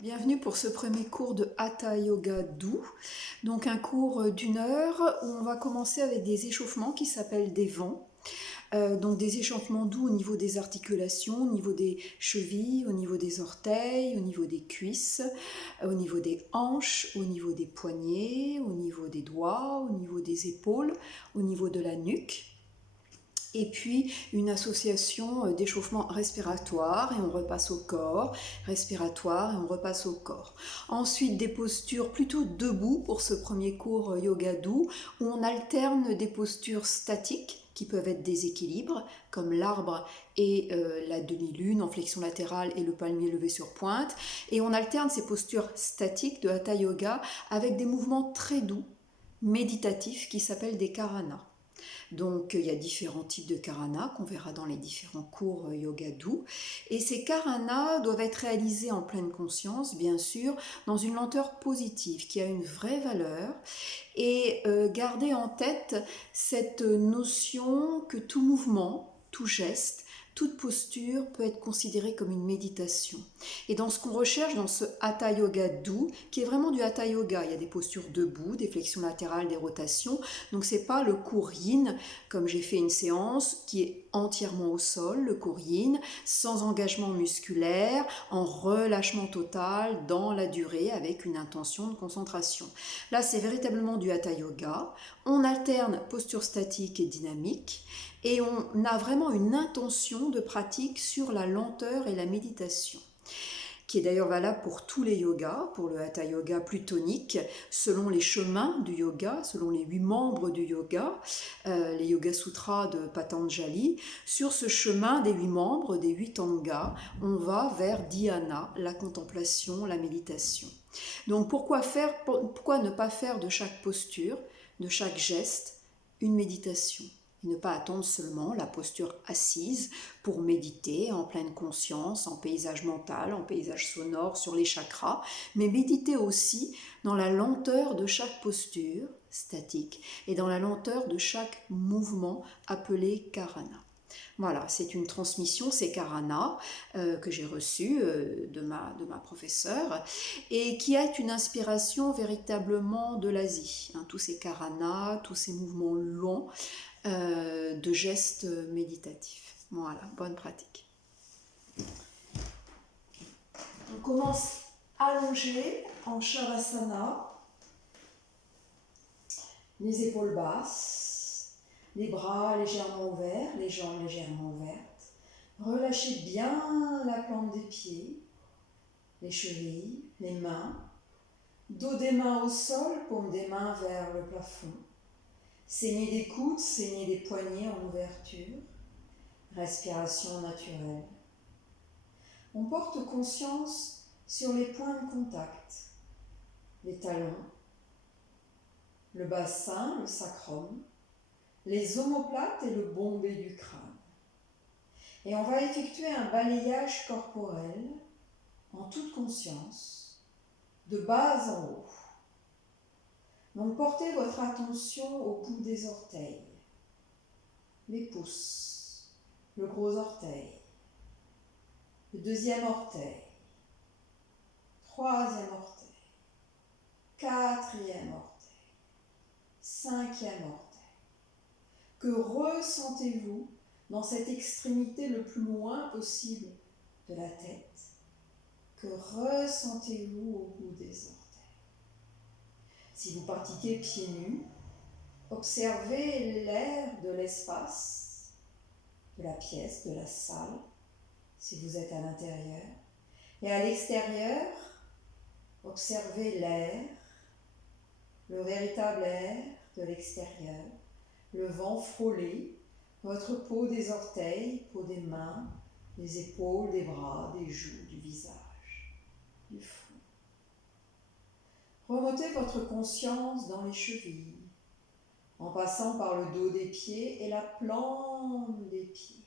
Bienvenue pour ce premier cours de Hatha Yoga doux, donc un cours d'1 heure où on va commencer avec des échauffements qui s'appellent des vents. Donc des échauffements doux au niveau des articulations, au niveau des chevilles, au niveau des orteils, au niveau des cuisses, au niveau des hanches, au niveau des poignets, au niveau des doigts, au niveau des épaules, au niveau de la nuque. Et puis une association d'échauffement respiratoire et on repasse au corps, respiratoire et on repasse au corps. Ensuite des postures plutôt debout pour ce premier cours yoga doux où on alterne des postures statiques qui peuvent être des équilibres comme l'arbre et la demi-lune en flexion latérale et le palmier levé sur pointe. Et on alterne ces postures statiques de Hatha Yoga avec des mouvements très doux, méditatifs qui s'appellent des karanas. Donc il y a différents types de karanas qu'on verra dans les différents cours yoga doux. Et ces karanas doivent être réalisés en pleine conscience, bien sûr, dans une lenteur positive qui a une vraie valeur. Et garder en tête cette notion que tout mouvement, tout geste, toute posture peut être considérée comme une méditation. Et dans ce qu'on recherche dans ce Hatha Yoga doux, qui est vraiment du Hatha Yoga, il y a des postures debout, des flexions latérales, des rotations. Donc c'est pas le cours Yin, comme j'ai fait une séance, qui est entièrement au sol, le cours Yin, sans engagement musculaire, en relâchement total dans la durée avec une intention de concentration. Là, c'est véritablement du Hatha Yoga. On alterne posture statique et dynamique et on a vraiment une intention de pratique sur la lenteur et la méditation, qui est d'ailleurs valable pour tous les yogas, pour le Hatha Yoga plutonique, selon les chemins du yoga, selon les 8 membres du yoga, les Yoga Sutras de Patanjali. Sur ce chemin des 8 membres, des 8 tangas, on va vers dhyana, la contemplation, la méditation. Donc pourquoi ne pas faire de chaque posture, de chaque geste, une méditation ? Et ne pas attendre seulement la posture assise pour méditer en pleine conscience, en paysage mental, en paysage sonore, sur les chakras, mais méditer aussi dans la lenteur de chaque posture statique et dans la lenteur de chaque mouvement appelé karana. Voilà, c'est une transmission, ces karanas que j'ai reçue de ma professeure et qui est une inspiration véritablement de l'Asie. Tous ces karanas, tous ces mouvements longs de gestes méditatifs. Voilà, bonne pratique. On commence allongé en Shavasana, les épaules basses, les bras légèrement ouverts, les jambes légèrement ouvertes. Relâchez bien la plante des pieds, les chevilles, les mains, dos des mains au sol, paume des mains vers le plafond. Saignez des coudes, saignez des poignets en ouverture. Respiration naturelle. On porte conscience sur les points de contact, les talons, le bassin, le sacrum, les omoplates et le bombé du crâne. Et on va effectuer un balayage corporel en toute conscience, de bas en haut. Donc portez votre attention au bout des orteils, les pouces, le gros orteil, le deuxième orteil, troisième orteil, quatrième orteil, cinquième orteil. Que ressentez-vous dans cette extrémité le plus loin possible de la tête? Que ressentez-vous au bout des orteils? Si vous pratiquez pieds nus, observez l'air de l'espace, de la pièce, de la salle, si vous êtes à l'intérieur. Et à l'extérieur, observez l'air, le véritable air de l'extérieur, le vent frôler votre peau des orteils, peau des mains, des épaules, des bras, des joues, du visage, du front. Remontez votre conscience dans les chevilles, en passant par le dos des pieds et la plante des pieds.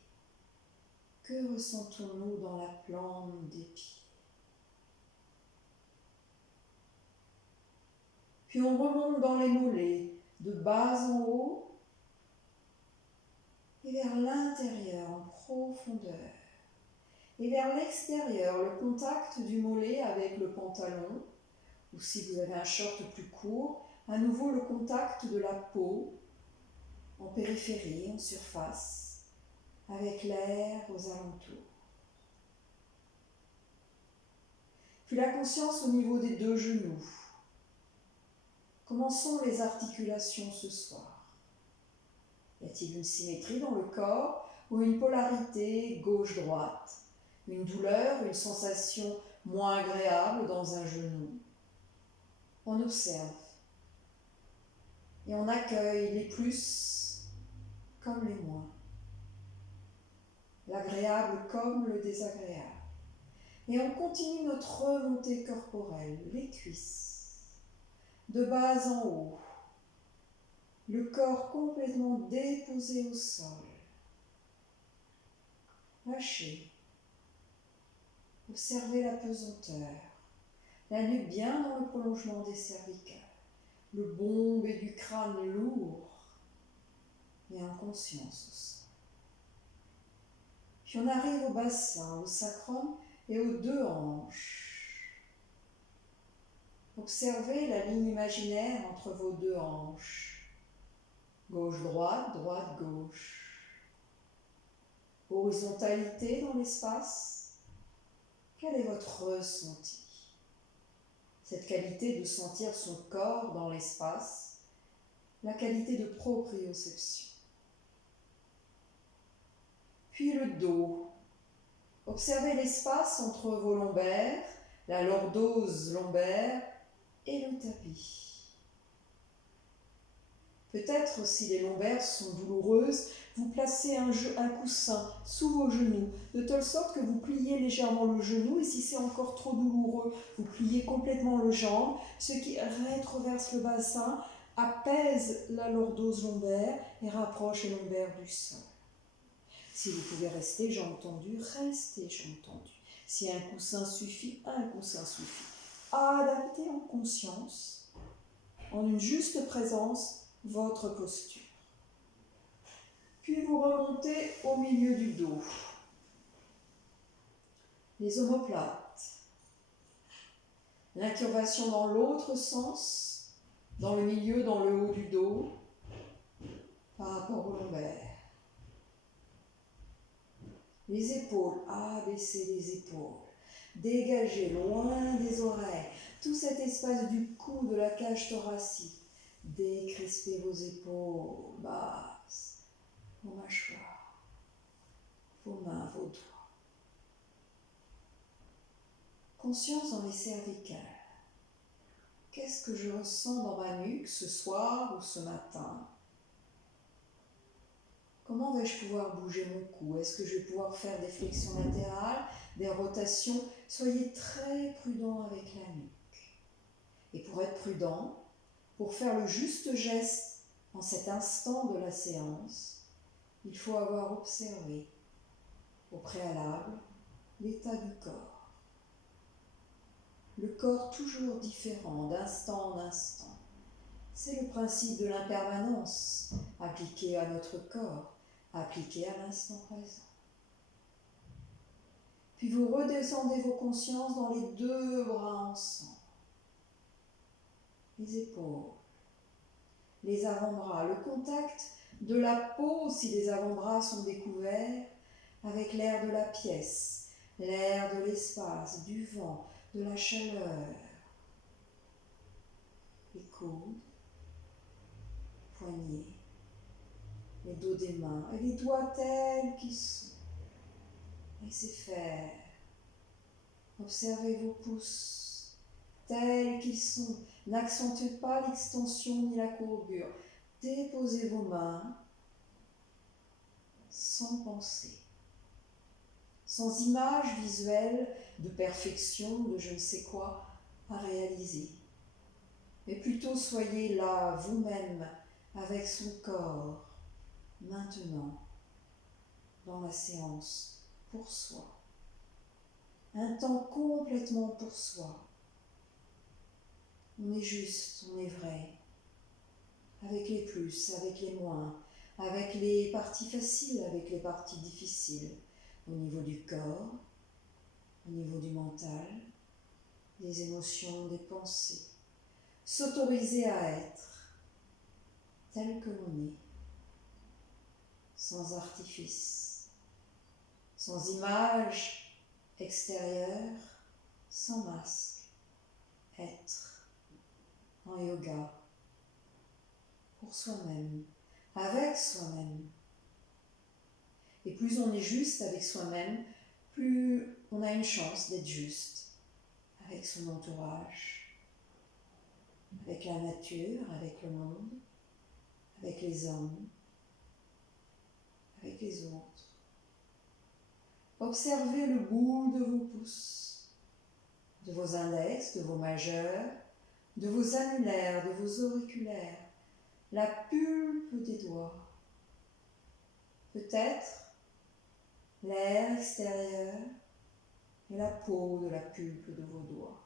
Que ressentons-nous dans la plante des pieds? Puis on remonte dans les mollets, de bas en haut et vers l'intérieur en profondeur. Et vers l'extérieur, le contact du mollet avec le pantalon, ou si vous avez un short plus court, à nouveau le contact de la peau en périphérie, en surface, avec l'air aux alentours. Puis la conscience au niveau des deux genoux. Comment sont les articulations ce soir? Y a-t-il une symétrie dans le corps ou une polarité gauche-droite? Une douleur, une sensation moins agréable dans un genou? On observe et on accueille les plus comme les moins, l'agréable comme le désagréable. Et on continue notre remontée corporelle, les cuisses, de bas en haut, le corps complètement déposé au sol. Lâchez. Observez la pesanteur. La nuque bien dans le prolongement des cervicales. Le bombé du crâne lourd et en conscience au sol. Puis on arrive au bassin, au sacrum et aux deux hanches. Observez la ligne imaginaire entre vos deux hanches. Gauche-droite, droite-gauche. Horizontalité dans l'espace. Quel est votre ressenti? Cette qualité de sentir son corps dans l'espace, la qualité de proprioception. Puis le dos. Observez l'espace entre vos lombaires, la lordose lombaire et le tapis. Peut-être, si les lombaires sont douloureuses, vous placez un coussin sous vos genoux, de telle sorte que vous pliez légèrement le genou, et si c'est encore trop douloureux, vous pliez complètement le jambe, ce qui rétroverse le bassin, apaise la lordose lombaire et rapproche les lombaires du sol. Si vous pouvez rester jambes tendues, restez jambes tendues. Si un coussin suffit, un coussin suffit. Adaptez en conscience, en une juste présence, votre posture. Puis vous remontez au milieu du dos. Les omoplates. L'incurvation dans l'autre sens, dans le milieu, dans le haut du dos, par rapport aux lombaires. Les épaules, abaissez les épaules. Dégagez loin des oreilles tout cet espace du cou, de la cage thoracique. Décrispez vos épaules basses, vos mâchoires, vos mains, vos doigts. Conscience dans les cervicales. Qu'est-ce que je ressens dans ma nuque ce soir ou ce matin? Comment vais-je pouvoir bouger mon cou? Est-ce que je vais pouvoir faire des flexions latérales, des rotations? Soyez très prudent avec la nuque. Et pour être prudent, pour faire le juste geste en cet instant de la séance, il faut avoir observé au préalable l'état du corps. Le corps toujours différent d'instant en instant. C'est le principe de l'impermanence appliqué à notre corps, appliqué à l'instant présent. Puis vous redescendez vos consciences dans les deux bras ensemble. Les épaules, les avant-bras, le contact de la peau si les avant-bras sont découverts avec l'air de la pièce, l'air de l'espace, du vent, de la chaleur. Les coudes, poignets, les dos des mains et les doigts tels qu'ils sont. Laissez faire. Observez vos pouces tels qu'ils sont. N'accentuez pas l'extension ni la courbure. Déposez vos mains sans pensée, sans image visuelle de perfection, de je ne sais quoi à réaliser. Mais plutôt soyez là, vous-même, avec son corps, maintenant, dans la séance, pour soi. Un temps complètement pour soi. On est juste, on est vrai, avec les plus, avec les moins, avec les parties faciles, avec les parties difficiles, au niveau du corps, au niveau du mental, des émotions, des pensées. S'autoriser à être tel que l'on est, sans artifice, sans image extérieure, sans masque. Être en yoga, pour soi-même, avec soi-même. Et plus on est juste avec soi-même, plus on a une chance d'être juste avec son entourage, avec la nature, avec le monde, avec les hommes, avec les autres. Observez le bout de vos pouces, de vos index, de vos majeurs, de vos annulaires, de vos auriculaires, la pulpe des doigts. Peut-être l'air extérieur et la peau de la pulpe de vos doigts.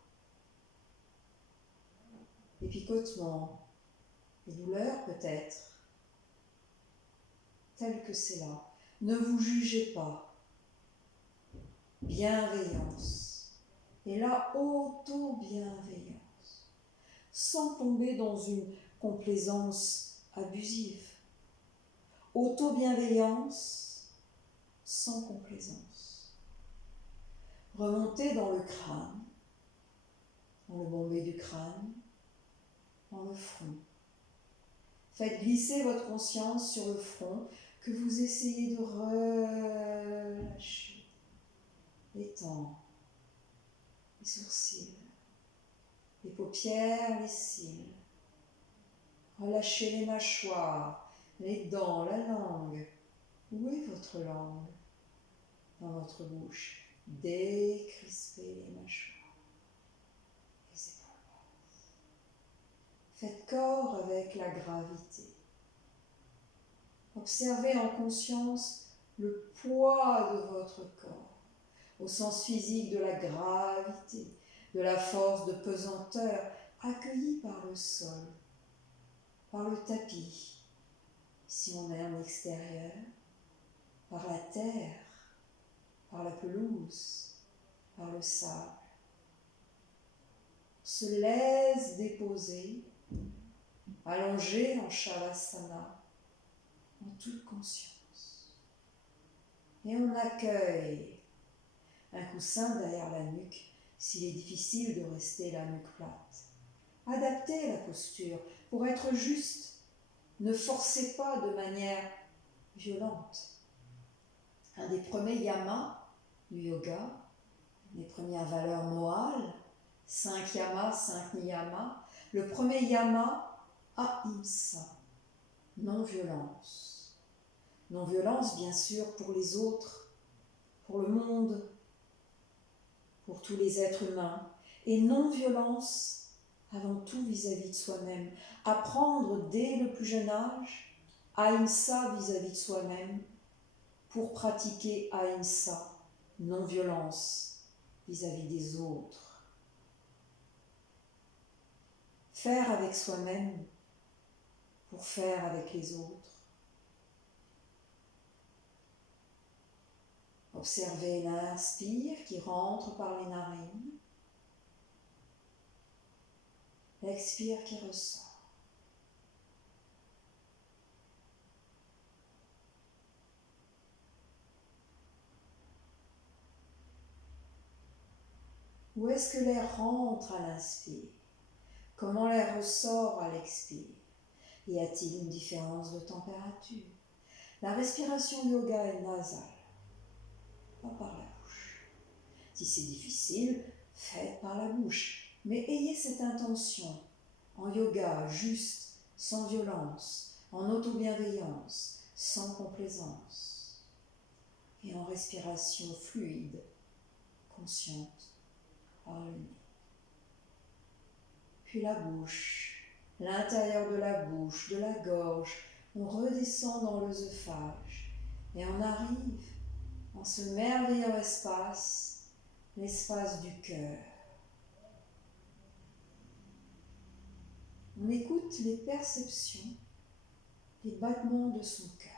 Les picotements, les douleurs peut-être, tel que c'est là. Ne vous jugez pas. Bienveillance. Et là, auto-bienveillance. Sans tomber dans une complaisance abusive. Auto-bienveillance sans complaisance. Remontez dans le crâne, dans le bombé du crâne, dans le front. Faites glisser votre conscience sur le front que vous essayez de relâcher. Les tempes, les sourcils, les paupières, les cils. Relâchez les mâchoires, les dents, la langue. Où est votre langue? Dans votre bouche. Décrispez les mâchoires, les épaules. Faites corps avec la gravité. Observez en conscience le poids de votre corps, au sens physique de la gravité, de la force de pesanteur accueillie par le sol, par le tapis, si on est en extérieur, par la terre, par la pelouse, par le sable. On se laisse déposer, allongé en Shavasana, en toute conscience. Et on accueille un coussin derrière la nuque s'il est difficile de rester la nuque plate. Adaptez la posture pour être juste. Ne forcez pas de manière violente. Un des premiers yamas du yoga, les premières valeurs mohales, 5 yamas, 5 niyamas. Le premier yama, ahimsa, non-violence. Non-violence, bien sûr, pour les autres, pour le monde, pour tous les êtres humains. Et non-violence, avant tout vis-à-vis de soi-même. Apprendre dès le plus jeune âge, ahimsa vis-à-vis de soi-même, pour pratiquer ahimsa, non-violence vis-à-vis des autres. Faire avec soi-même pour faire avec les autres. Observez l'inspire qui rentre par les narines, l'expire qui ressort. Où est-ce que l'air rentre à l'inspire? Comment l'air ressort à l'expire? Y a-t-il une différence de température? La respiration yoga est nasale, pas par la bouche. Si c'est difficile, faites par la bouche. Mais ayez cette intention, en yoga, juste, sans violence, en auto-bienveillance, sans complaisance. Et en respiration fluide, consciente, par le nez. Puis la bouche, l'intérieur de la bouche, de la gorge, on redescend dans l'œsophage et on arrive dans ce merveilleux espace, l'espace du cœur. On écoute les perceptions, les battements de son cœur.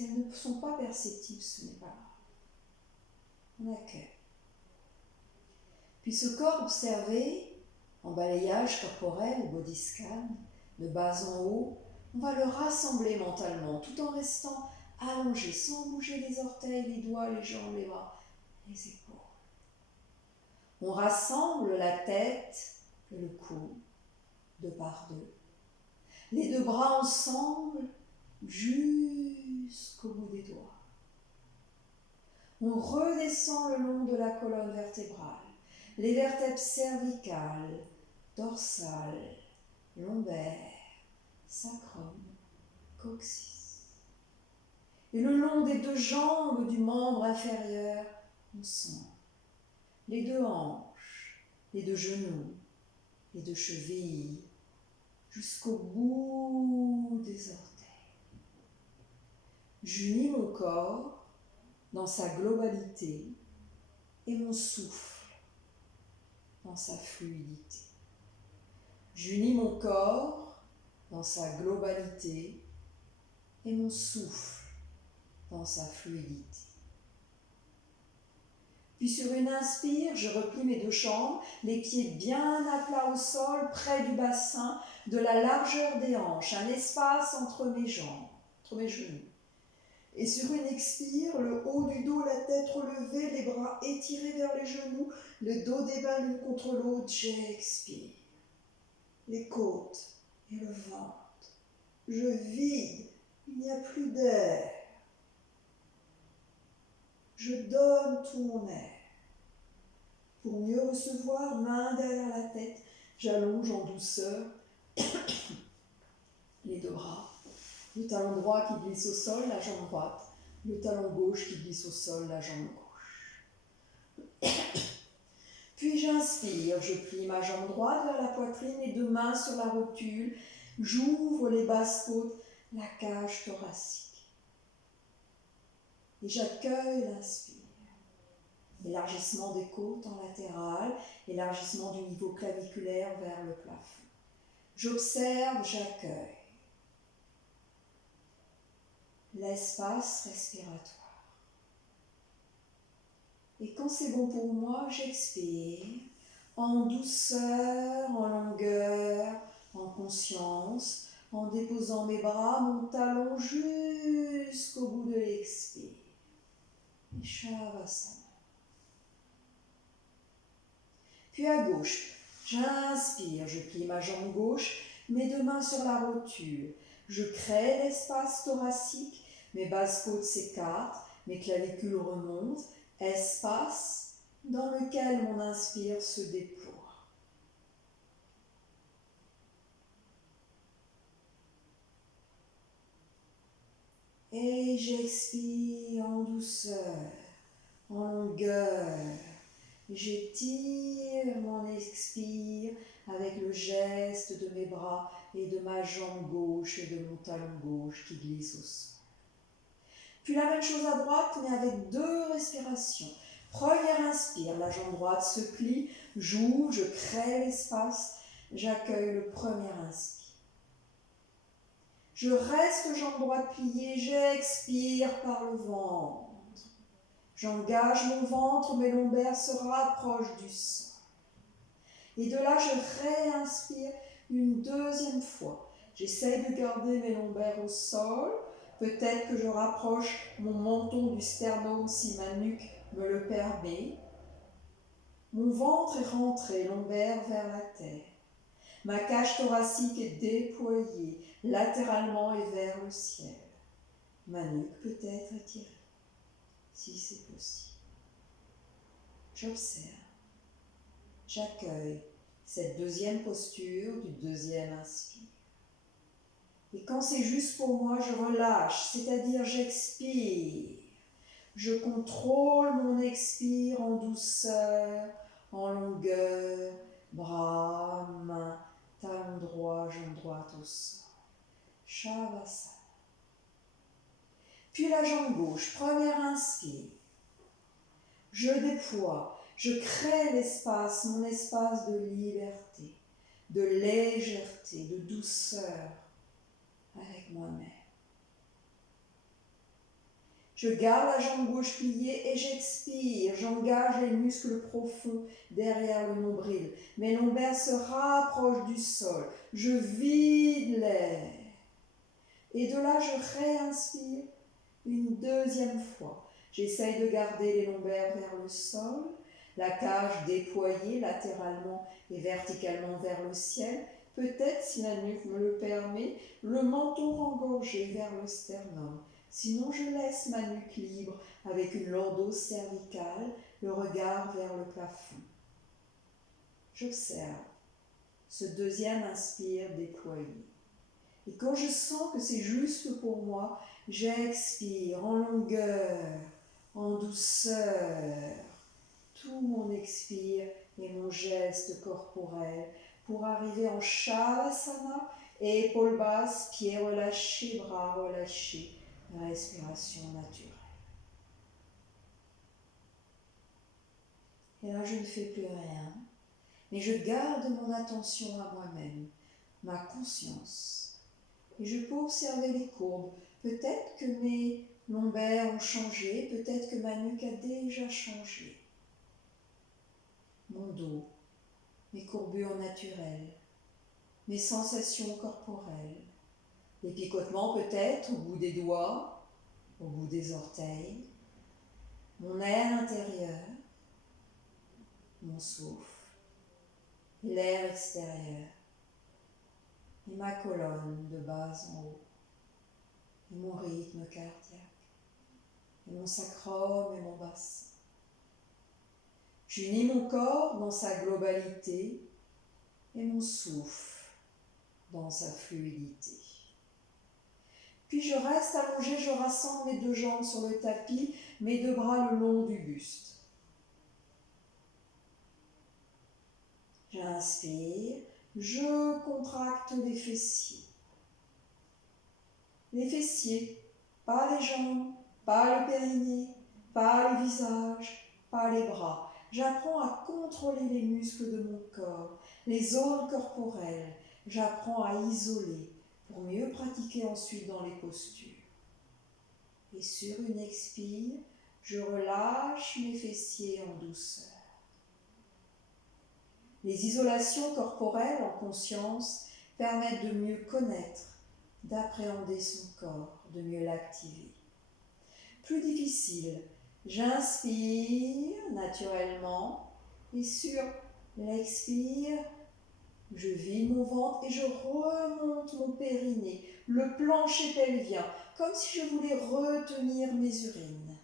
Si elles ne sont pas perceptives, ce n'est pas grave. On accueille. Puis ce corps observé, en balayage corporel, body scan, de bas en haut, on va le rassembler mentalement, tout en restant allongé, sans bouger les orteils, les doigts, les jambes, les bras, les épaules. On rassemble la tête et le cou, deux par deux. Les deux bras ensemble jusqu'au bout des doigts. On redescend le long de la colonne vertébrale, les vertèbres cervicales, dorsales, lombaires, sacrum, coccyx. Et le long des deux jambes du membre inférieur, on sent les deux hanches, les deux genoux, les deux chevilles, jusqu'au bout des orteils. J'unis mon corps dans sa globalité et mon souffle dans sa fluidité. J'unis mon corps dans sa globalité et mon souffle dans sa fluidité. Puis sur une inspire, je replie mes deux jambes, les pieds bien à plat au sol, près du bassin, de la largeur des hanches, un espace entre mes jambes, entre mes genoux. Et sur une expire, le haut du dos, la tête relevée, les bras étirés vers les genoux, le dos des mains l'une contre l'autre, j'expire. Les côtes et le ventre. Je vide, il n'y a plus d'air. Je donne tout mon air. Pour mieux recevoir, main derrière la tête, j'allonge en douceur les deux bras. Le talon droit qui glisse au sol, la jambe droite. Le talon gauche qui glisse au sol, la jambe gauche. Puis j'inspire, je plie ma jambe droite vers la poitrine, les deux mains sur la rotule. J'ouvre les basses côtes, la cage thoracique. Et j'accueille l'inspire. Élargissement des côtes en latéral, élargissement du niveau claviculaire vers le plafond. J'observe, j'accueille l'espace respiratoire. Et quand c'est bon pour moi, j'expire en douceur, en longueur, en conscience, en déposant mes bras, mon talon jusqu'au bout de l'expire. Et Shavasana. Puis à gauche, j'inspire, je plie ma jambe gauche, mes deux mains sur la rotule. Je crée l'espace thoracique, mes basses côtes s'écartent, mes clavicules remontent, espace dans lequel mon inspire se déploie. Et j'expire en douceur, en longueur. J'étire mon expire avec le geste de mes bras et de ma jambe gauche et de mon talon gauche qui glisse au sol. Puis la même chose à droite, mais avec deux respirations. Première inspire, la jambe droite se plie, j'ouvre, je crée l'espace, j'accueille le premier inspire. Je reste jambe droite pliée, j'expire par le ventre. J'engage mon ventre, mes lombaires se rapprochent du sol. Et de là, je réinspire une deuxième fois. J'essaie de garder mes lombaires au sol. Peut-être que je rapproche mon menton du sternum si ma nuque me le permet. Mon ventre est rentré, lombaires vers la terre. Ma cage thoracique est déployée, latéralement et vers le ciel. Ma nuque peut être étirée, si c'est possible. J'observe, j'accueille cette deuxième posture du deuxième inspire. Et quand c'est juste pour moi, je relâche, c'est-à-dire j'expire. Je contrôle mon expire en douceur, en longueur, bras, mains, talon droit, jambe droite au sol. Shavasana. Puis la jambe gauche, première inspire. Je déploie, je crée l'espace, mon espace de liberté, de légèreté, de douceur avec moi-même. Je garde la jambe gauche pliée et j'expire. J'engage les muscles profonds derrière le nombril. Mes lombaires se rapprochent du sol. Je vide l'air. Et de là, je réinspire une deuxième fois. J'essaye de garder les lombaires vers le sol, la cage déployée latéralement et verticalement vers le ciel. Peut-être, si la nuque me le permet, le menton engorgé vers le sternum. Sinon, je laisse ma nuque libre avec une lordose cervicale, le regard vers le plafond. J'observe ce deuxième inspire déployé. Et quand je sens que c'est juste pour moi, j'expire en longueur, en douceur. Tout mon expire et mon geste corporel pour arriver en Shavasana, épaules basses, pieds relâchés, bras relâchés. Respiration naturelle. Et là, je ne fais plus rien, mais je garde mon attention à moi-même, ma conscience. Et je peux observer les courbes. Peut-être que mes lombaires ont changé, peut-être que ma nuque a déjà changé. Mon dos, mes courbures naturelles, mes sensations corporelles, les picotements peut-être au bout des doigts, au bout des orteils, mon air intérieur, mon souffle, l'air extérieur, et ma colonne de bas en haut, et mon rythme cardiaque, et mon sacrum et mon bassin. J'unis mon corps dans sa globalité et mon souffle dans sa fluidité. Puis je reste allongé, je rassemble mes deux jambes sur le tapis, mes deux bras le long du buste. J'inspire, je contracte les fessiers. Les fessiers, pas les jambes, pas le périnée, pas le visage, pas les bras. J'apprends à contrôler les muscles de mon corps, les zones corporelles. J'apprends à isoler pour mieux pratiquer ensuite dans les postures. Et sur une expire, je relâche mes fessiers en douceur. Les isolations corporelles en conscience permettent de mieux connaître, d'appréhender son corps, de mieux l'activer. Plus difficile, j'inspire naturellement et sur l'expire, je vide mon ventre et je remonte mon périnée, le plancher pelvien, comme si je voulais retenir mes urines.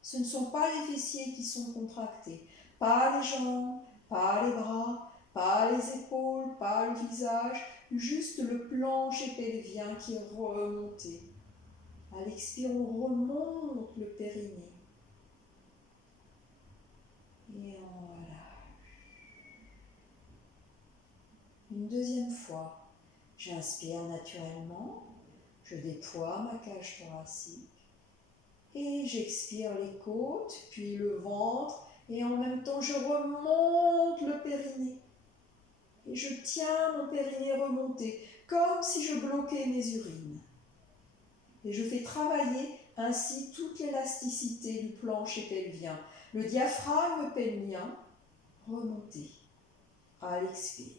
Ce ne sont pas les fessiers qui sont contractés, pas les jambes, pas les bras, pas les épaules, pas le visage, juste le plancher pelvien qui est remonté. À l'expire, on remonte le périnée. Et on relâche. Une deuxième fois, j'inspire naturellement, je déploie ma cage thoracique et j'expire les côtes, puis le ventre, et en même temps je remonte le périnée. Et je tiens mon périnée remonté, comme si je bloquais mes urines. Et je fais travailler ainsi toute l'élasticité du plancher pelvien, le diaphragme pelvien remonté à l'expire.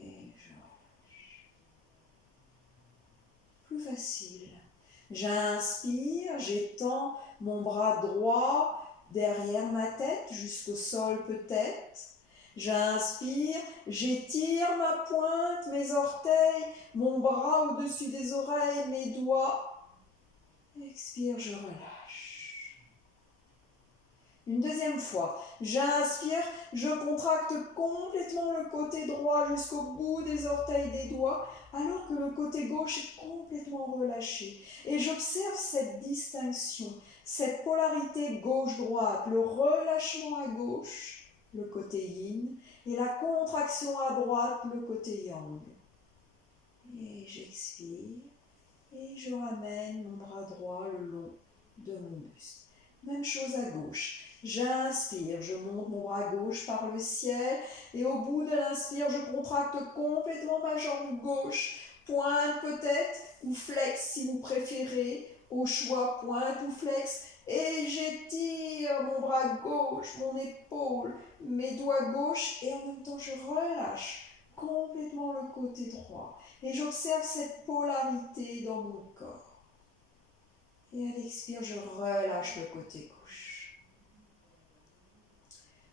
Et je relâche. Plus facile. J'inspire, j'étends mon bras droit derrière ma tête, jusqu'au sol peut-être. J'inspire, j'étire ma pointe, mes orteils, mon bras au-dessus des oreilles, mes doigts. Expire, je relâche. Une deuxième fois, j'inspire, je contracte complètement le côté droit jusqu'au bout des orteils des doigts, alors que le côté gauche est complètement relâché. Et j'observe cette distinction, cette polarité gauche-droite, le relâchement à gauche, le côté yin, et la contraction à droite, le côté yang. Et j'expire, et je ramène mon bras droit le long de mon buste. Même chose à gauche. J'inspire, je monte mon bras gauche par le ciel, et au bout de l'inspire, je contracte complètement ma jambe gauche Pointe peut-être, ou flex si vous préférez. Au choix, pointe ou flex. Et j'étire mon bras gauche, mon épaule, mes doigts gauches, et en même temps je relâche complètement le côté droit. Et j'observe cette polarité dans mon corps. Et à l'expire, je relâche le côté gauche.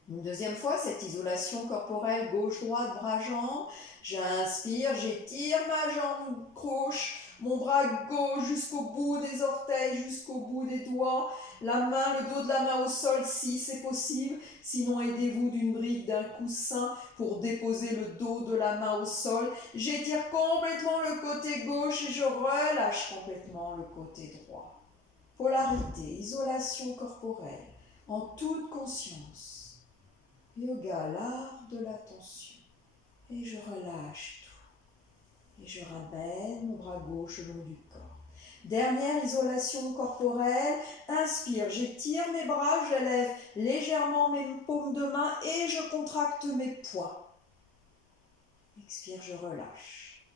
Une deuxième fois, cette isolation corporelle gauche-droite, bras-jambes. J'inspire, j'étire ma jambe gauche, mon bras gauche jusqu'au bout des orteils, jusqu'au bout des doigts. La main, le dos de la main au sol si c'est possible. Sinon, aidez-vous d'une brique, d'un coussin pour déposer le dos de la main au sol. J'étire complètement le côté gauche et je relâche complètement le côté droit. Polarité, isolation corporelle, en toute conscience. Yoga, l'art de l'attention. Et je relâche tout. Et je ramène mon bras gauche le long du corps. Dernière isolation corporelle. Inspire, j'étire mes bras, j'élève légèrement mes paumes de main et je contracte mes poings. Expire, je relâche.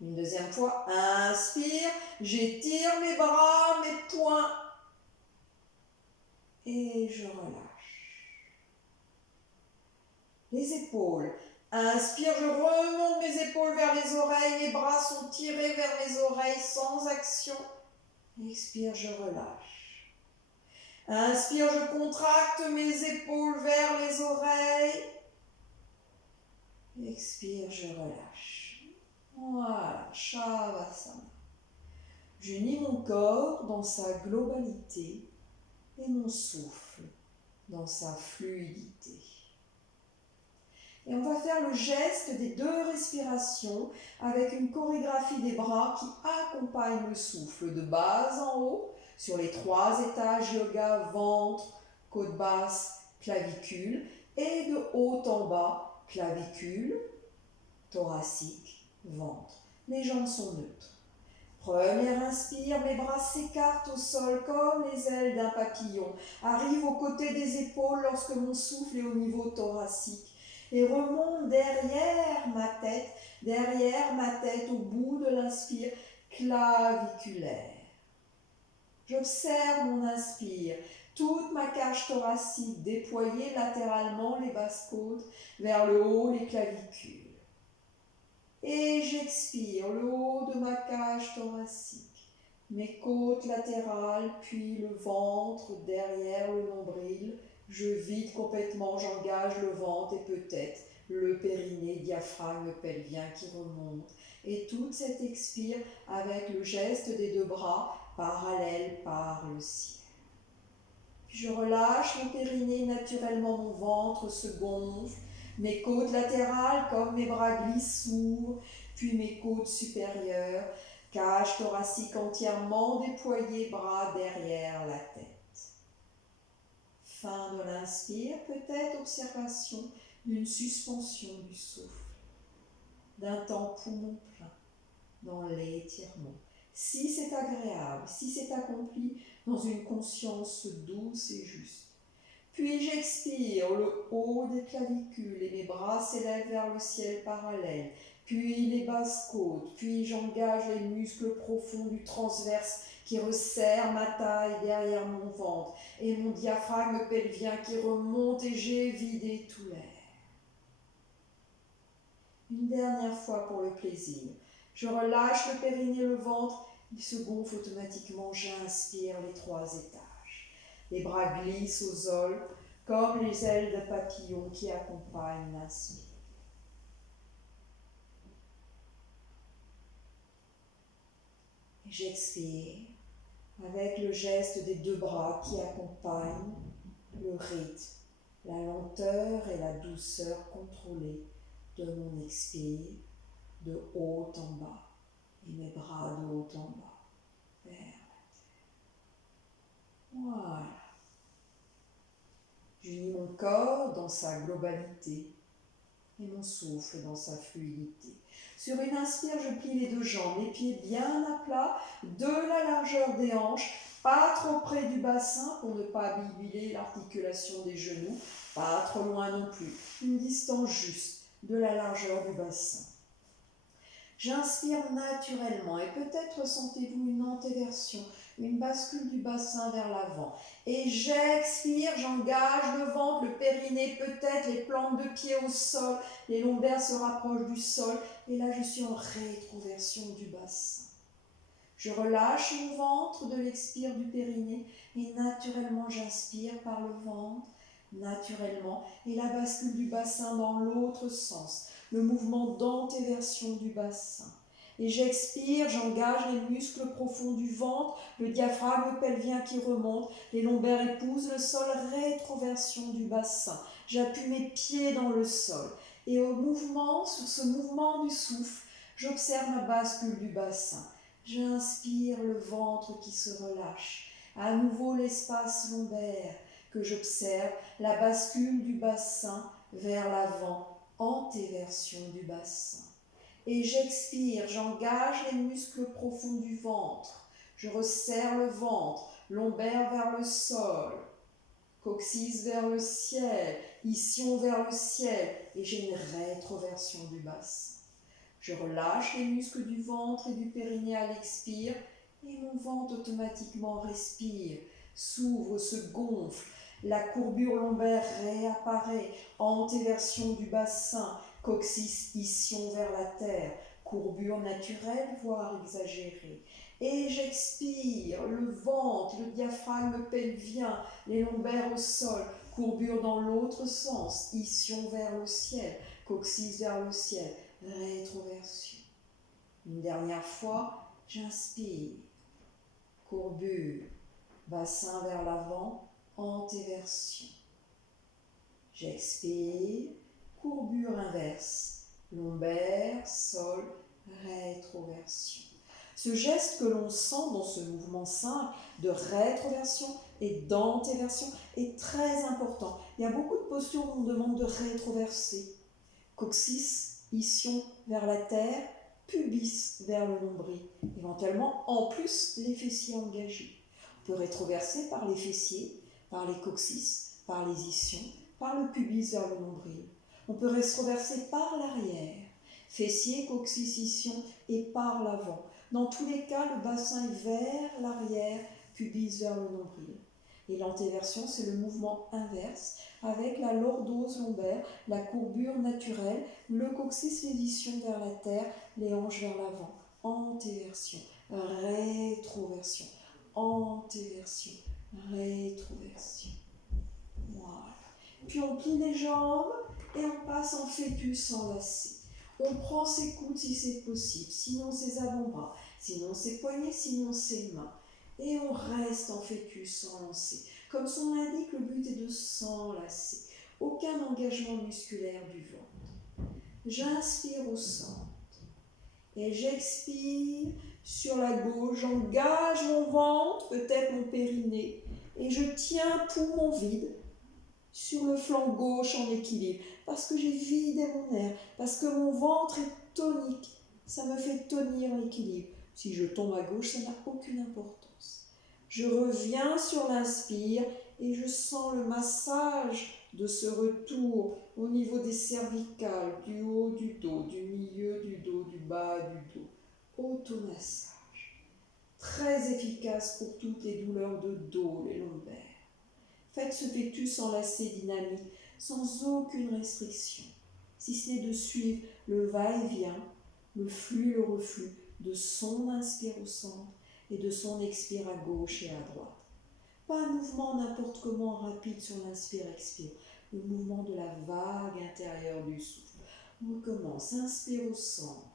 Une deuxième fois. Inspire, j'étire mes bras, mes poings. Et je relâche. Les épaules. Inspire, je remonte mes épaules vers les oreilles, mes bras sont tirés vers mes oreilles sans action. Expire, je relâche. Inspire, je contracte mes épaules vers les oreilles. Expire, je relâche. Voilà, Shavasana. J'unis mon corps dans sa globalité et mon souffle dans sa fluidité. Et on va faire le geste des 2 respirations avec une chorégraphie des bras qui accompagne le souffle de bas en haut sur les 3 étages yoga, ventre, côte basse, clavicule et de haut en bas, clavicule, thoracique, ventre. Les jambes sont neutres. Première inspire, mes bras s'écartent au sol comme les ailes d'un papillon, arrivent aux côtés des épaules lorsque mon souffle est au niveau thoracique. Et remonte derrière ma tête au bout de l'inspire claviculaire. J'observe mon inspire, toute ma cage thoracique déployée latéralement les basses côtes, vers le haut les clavicules. Et j'expire le haut de ma cage thoracique, mes côtes latérales, puis le ventre derrière le nombril. Je vide complètement, j'engage le ventre et peut-être le périnée, diaphragme pelvien qui remonte. Et toute cette expire avec le geste des 2 bras parallèles par le ciel. Puis je relâche mon périnée, naturellement mon ventre se gonfle. Mes côtes latérales, comme mes bras glissent, s'ouvrent, puis mes côtes supérieures, cage thoracique entièrement déployée, bras derrière la tête. Fin de l'inspire, peut-être observation d'une suspension du souffle, d'un temps poumon plein dans l'étirement. Si c'est agréable, si c'est accompli dans une conscience douce et juste. Puis j'expire le haut des clavicules et mes bras s'élèvent vers le ciel parallèle. Puis les basses côtes, puis j'engage les muscles profonds du transverse qui resserre ma taille derrière mon ventre et mon diaphragme pelvien qui remonte et j'ai vidé tout l'air. Une dernière fois pour le plaisir. Je relâche le périnée, le ventre, il se gonfle automatiquement, j'inspire les 3 étages. Les bras glissent au sol comme les ailes de papillon qui accompagnent l'inspire. Et j'expire avec le geste des 2 bras qui accompagnent le rythme, la lenteur et la douceur contrôlée de mon expire de haut en bas et mes bras de haut en bas vers la terre. Voilà. J'unis mon corps dans sa globalité et mon souffle dans sa fluidité. Sur une inspire, je plie les 2 jambes, les pieds bien à plat, de la largeur des hanches, pas trop près du bassin pour ne pas abîmer l'articulation des genoux, pas trop loin non plus, une distance juste de la largeur du bassin. J'inspire naturellement et peut-être sentez-vous une antéversion, une bascule du bassin vers l'avant. Et j'expire, j'engage le ventre, le périnée peut-être, les plantes de pied au sol, les lombaires se rapprochent du sol. Et là, je suis en rétroversion du bassin. Je relâche mon ventre de l'expire du périnée et naturellement j'inspire par le ventre, naturellement, et la bascule du bassin dans l'autre sens, le mouvement d'antéversion du bassin. Et j'expire, j'engage les muscles profonds du ventre, le diaphragme pelvien qui remonte, les lombaires épousent le sol, rétroversion du bassin. J'appuie mes pieds dans le sol. Et au mouvement, sur ce mouvement du souffle, j'observe ma bascule du bassin. J'inspire le ventre qui se relâche. À nouveau l'espace lombaire que j'observe, la bascule du bassin vers l'avant, antéversion du bassin. Et j'expire, j'engage les muscles profonds du ventre. Je resserre le ventre, lombaire vers le sol, coccyx vers le ciel, ischion vers le ciel, et j'ai une rétroversion du bassin. Je relâche les muscles du ventre et du périnée à l'expire et mon ventre automatiquement respire, s'ouvre, se gonfle. La courbure lombaire réapparaît, antéversion du bassin, coccyx, ischion vers la terre, courbure naturelle, voire exagérée. Et j'expire, le ventre, le diaphragme pelvien, les lombaires au sol, courbure dans l'autre sens, ischion vers le ciel, coccyx vers le ciel. Rétroversion. Une dernière fois, j'inspire. Courbure, bassin vers l'avant, antéversion. J'expire. Courbure inverse, lombaire, sol, rétroversion. Ce geste que l'on sent dans ce mouvement simple de rétroversion et d'antéversion est très important. Il y a beaucoup de postures où on demande de rétroverser. Coccyx, ischion vers la terre, pubis vers le nombril. Éventuellement, en plus, les fessiers engagés. On peut rétroverser par les fessiers, par les coccyx, par les ischions, par le pubis vers le nombril. On peut rétroverser par l'arrière, fessiers, coccyx, ischion et par l'avant. Dans tous les cas, le bassin est vers l'arrière, pubis vers le nombril. Et l'antéversion, c'est le mouvement inverse avec la lordose lombaire, la courbure naturelle, le coccyx, les ischions vers la terre, les hanches vers l'avant. Antéversion, rétroversion, antéversion, rétroversion. Voilà. Puis on plie les jambes et on passe en fœtus enlacé. On prend ses coudes si c'est possible, sinon ses avant-bras, sinon ses poignets, sinon ses mains. Et on reste en fœtus enlacé. Comme son nom l'indique, le but est de s'enlacer. Aucun engagement musculaire du ventre. J'inspire au centre. Et j'expire sur la gauche. J'engage mon ventre, peut-être mon périnée. Et je tiens poumon vide sur le flanc gauche en équilibre. Parce que j'ai vidé mon air. Parce que mon ventre est tonique. Ça me fait tenir l'équilibre. Si je tombe à gauche, ça n'a aucune importance. Je reviens sur l'inspire et je sens le massage de ce retour au niveau des cervicales, du haut du dos, du milieu du dos, du bas du dos. Automassage. Très efficace pour toutes les douleurs de dos, les lombaires. Faites ce fœtus enlacé dynamique, sans aucune restriction, si ce n'est de suivre le va-et-vient, le flux et le reflux de son inspire au centre et de son expire à gauche et à droite. Pas un mouvement n'importe comment rapide sur l'inspire-expire, le mouvement de la vague intérieure du souffle. On recommence, inspire au centre.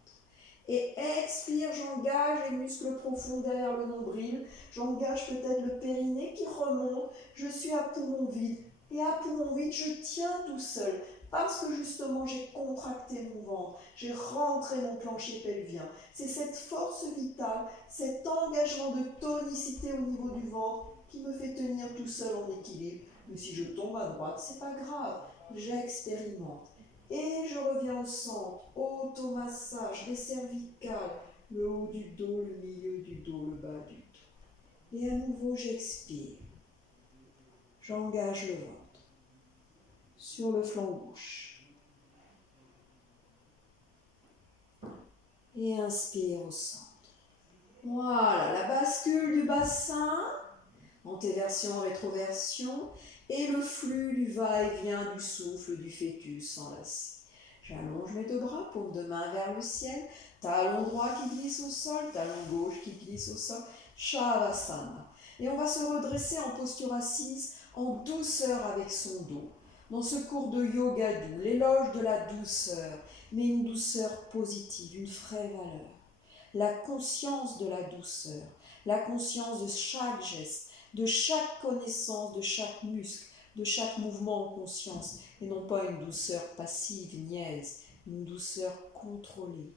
Et expire, j'engage les muscles profonds derrière le nombril, j'engage peut-être le périnée qui remonte, je suis à poumon vide. Et à poumon vide, je tiens tout seul, parce que justement j'ai contracté mon ventre, j'ai rentré mon plancher pelvien. C'est cette force vitale, cet engagement de tonicité au niveau du ventre qui me fait tenir tout seul en équilibre. Mais si je tombe à droite, c'est pas grave, j'expérimente. Et je reviens au centre, automassage, les cervicales, le haut du dos, le milieu du dos, le bas du dos. Et à nouveau, j'expire. J'engage le ventre sur le flanc gauche. Et inspire au centre. Voilà, la bascule du bassin, antéversion, rétroversion, et le flux du va-et-vient du souffle du fœtus s'enlace. J'allonge mes deux bras, paume de main vers le ciel, talon droit qui glisse au sol, talon gauche qui glisse au sol, Shavasana. Et on va se redresser en posture assise, en douceur avec son dos. Dans ce cours de yoga doux, l'éloge de la douceur, mais une douceur positive, une vraie valeur. La conscience de la douceur, la conscience de chaque geste, de chaque connaissance, de chaque muscle, de chaque mouvement en conscience, et non pas une douceur passive, niaise, une douceur contrôlée,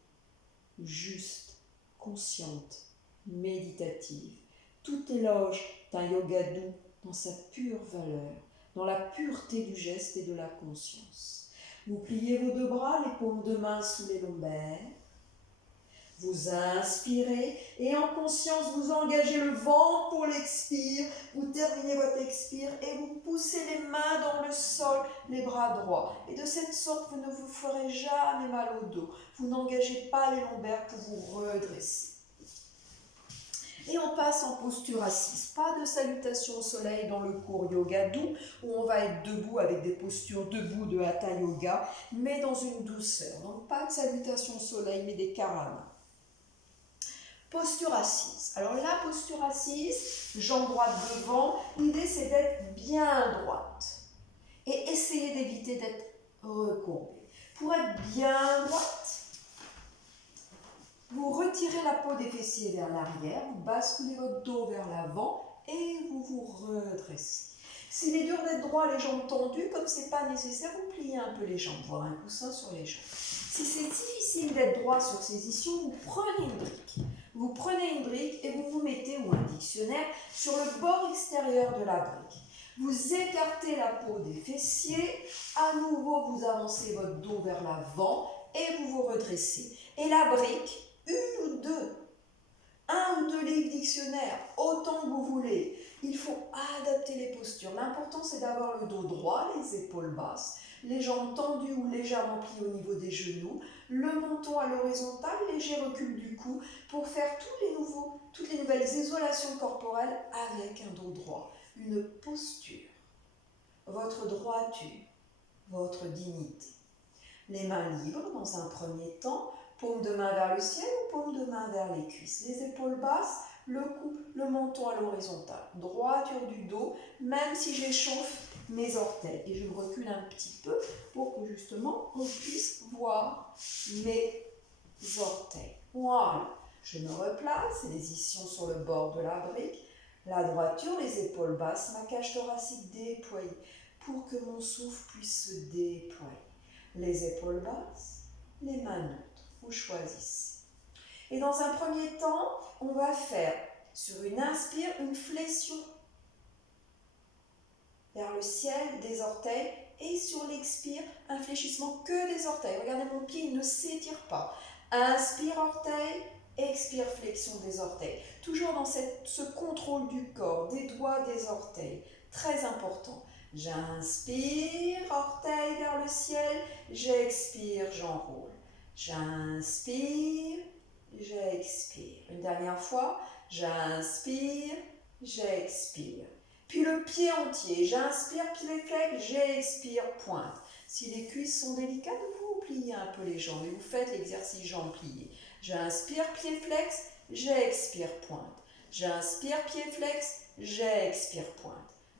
juste, consciente, méditative. Tout éloge d'un yoga doux dans sa pure valeur, dans la pureté du geste et de la conscience. Vous pliez vos deux bras, les paumes de main sous les lombaires. Vous inspirez et en conscience, vous engagez le ventre pour l'expire. Vous terminez votre expire et vous poussez les mains dans le sol, les bras droits. Et de cette sorte, vous ne vous ferez jamais mal au dos. Vous n'engagez pas les lombaires pour vous redresser. Et on passe en posture assise. Pas de salutation au soleil dans le cours yoga doux, où on va être debout avec des postures debout de Hatha Yoga, mais dans une douceur. Donc pas de salutation au soleil, mais des karanas. Posture assise. Alors la posture assise, jambes droites devant, l'idée c'est d'être bien droite et essayer d'éviter d'être recourbée. Pour être bien droite, vous retirez la peau des fessiers vers l'arrière, vous basculez votre dos vers l'avant et vous vous redressez. S'il est dur d'être droit, les jambes tendues, comme ce n'est pas nécessaire, vous pliez un peu les jambes, voire un coussin sur les jambes. Si c'est difficile d'être droit sur ces issues, vous prenez une brique. Vous prenez une brique et vous vous mettez, ou un dictionnaire, sur le bord extérieur de la brique. Vous écartez la peau des fessiers, à nouveau vous avancez votre dos vers l'avant et vous vous redressez. Et la brique, une ou deux, un ou deux livres dictionnaires, autant que vous voulez. Il faut adapter les postures. L'important, c'est d'avoir le dos droit, les épaules basses, les jambes tendues ou légèrement pliées au niveau des genoux, le menton à l'horizontale, léger recul du cou, pour faire toutes les nouvelles isolations corporelles avec un dos droit. Une posture, votre droiture, votre dignité. Les mains libres dans un premier temps, paume de main vers le ciel ou paume de main vers les cuisses. Les épaules basses, le cou, le menton à l'horizontale. Droiture du dos, même si j'échauffe mes orteils. Et je me recule un petit peu pour que justement on puisse voir mes orteils. Voilà. Je me replace, les ischions sur le bord de la brique. La droiture, les épaules basses, ma cage thoracique déployée pour que mon souffle puisse se déployer. Les épaules basses, les mains neutres, vous choisissez. Et dans un premier temps, on va faire sur une inspire une flexion vers le ciel des orteils et sur l'expire un fléchissement que des orteils. Regardez mon pied, il ne s'étire pas. Inspire orteil, expire flexion des orteils. Toujours dans ce contrôle du corps, des doigts, des orteils. Très important. J'inspire, orteil vers le ciel, j'expire, j'enroule. J'inspire, j'expire. Une dernière fois, j'inspire, j'expire. Puis le pied entier, j'inspire, pied flex, j'expire, pointe. Si les cuisses sont délicates, vous pliez un peu les jambes et vous faites l'exercice jambes pliées. J'inspire, pied flex, j'expire, pointe. J'inspire, pied flex, j'expire, pointe.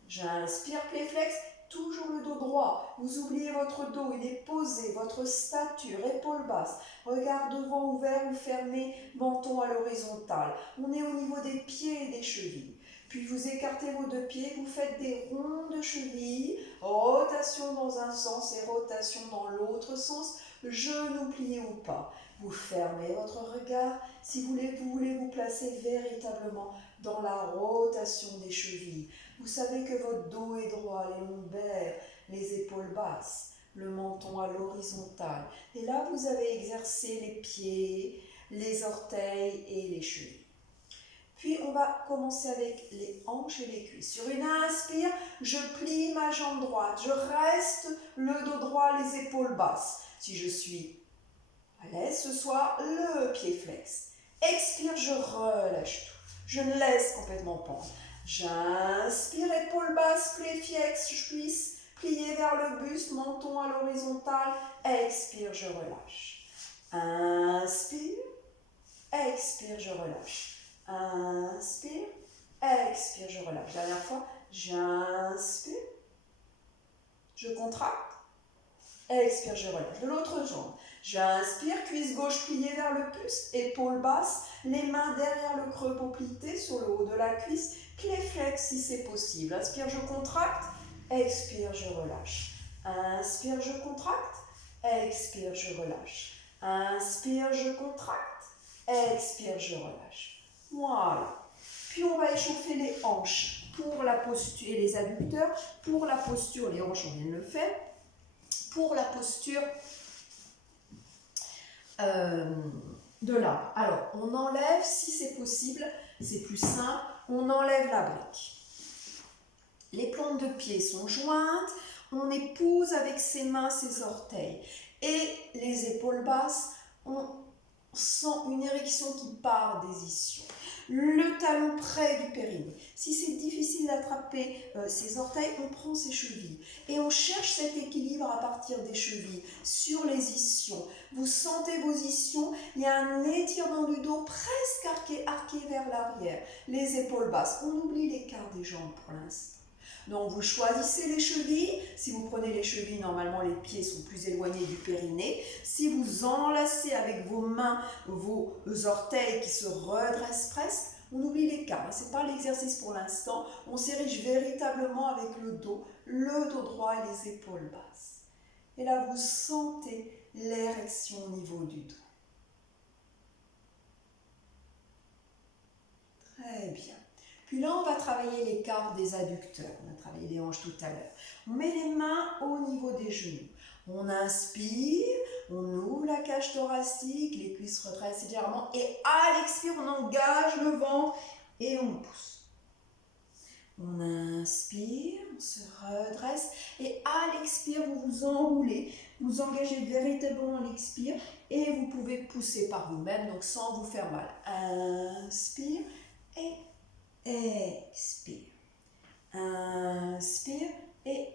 J'inspire, pied flex, toujours le dos droit. Vous oubliez votre dos, il est posé, votre stature, épaules basses, regard devant ouvert ou fermé, menton à l'horizontale. On est au niveau des pieds et des chevilles. Puis vous écartez vos deux pieds, vous faites des ronds de cheville, rotation dans un sens et rotation dans l'autre sens, genoux pliés ou pas. Vous fermez votre regard si vous voulez vous placer véritablement dans la rotation des chevilles. Vous savez que votre dos est droit, les lombaires, les épaules basses, le menton à l'horizontale. Et là, vous avez exercé les pieds, les orteils et les chevilles. Puis, on va commencer avec les hanches et les cuisses. Sur une inspire, je plie ma jambe droite. Je reste le dos droit, les épaules basses. Si je suis Laisse ce soir le pied flex. Expire, je relâche tout. Je me laisse complètement pendre. J'inspire, épaule basse, plie flex, je puisse plier vers le buste, menton à l'horizontale. Expire, je relâche. Inspire, expire, je relâche. Inspire, expire, je relâche. Dernière fois, j'inspire, je contracte. Expire, je relâche. De l'autre jambe. J'inspire, cuisse gauche pliée vers le buste, épaule basse, les mains derrière le creux poplité sur le haut de la cuisse, pied flex si c'est possible. Inspire, je contracte. Expire, je relâche. Inspire, je contracte. Expire, je relâche. Inspire, je contracte. Expire, je relâche. Voilà. Puis on va échauffer les hanches pour la posture et les adducteurs. Pour la posture, les hanches, on vient de le faire. Pour la posture de l'arbre. Alors, on enlève, si c'est possible, c'est plus simple, on enlève la brique. Les plantes de pied sont jointes, on épouse avec ses mains ses orteils. Et les épaules basses, on sent une érection qui part des ischions. Le talon près du périnée. Si c'est difficile d'attraper ses orteils, on prend ses chevilles. Et on cherche cet équilibre à partir des chevilles, sur les ischions. Vous sentez vos ischions, il y a un étirement du dos presque arqué vers l'arrière. Les épaules basses, on oublie l'écart des jambes pour l'instant. Donc vous choisissez les chevilles. Si vous prenez les chevilles, normalement les pieds sont plus éloignés du périnée. Si vous enlacez avec vos mains vos orteils qui se redressent presque, on oublie l'écart. Ce n'est pas l'exercice pour l'instant. On s'érige véritablement avec le dos droit et les épaules basses. Et là, vous sentez l'érection au niveau du dos. Très bien. Puis là, on va travailler l'écart des adducteurs. On a travaillé les hanches tout à l'heure. On met les mains au niveau des genoux. On inspire, on ouvre la cage thoracique, les cuisses redressent légèrement. Et à l'expire, on engage le ventre et on pousse. On inspire, on se redresse. Et à l'expire, vous vous enroulez. Vous engagez véritablement l'expire. Et vous pouvez pousser par vous-même, donc sans vous faire mal. Inspire et expire. Inspire et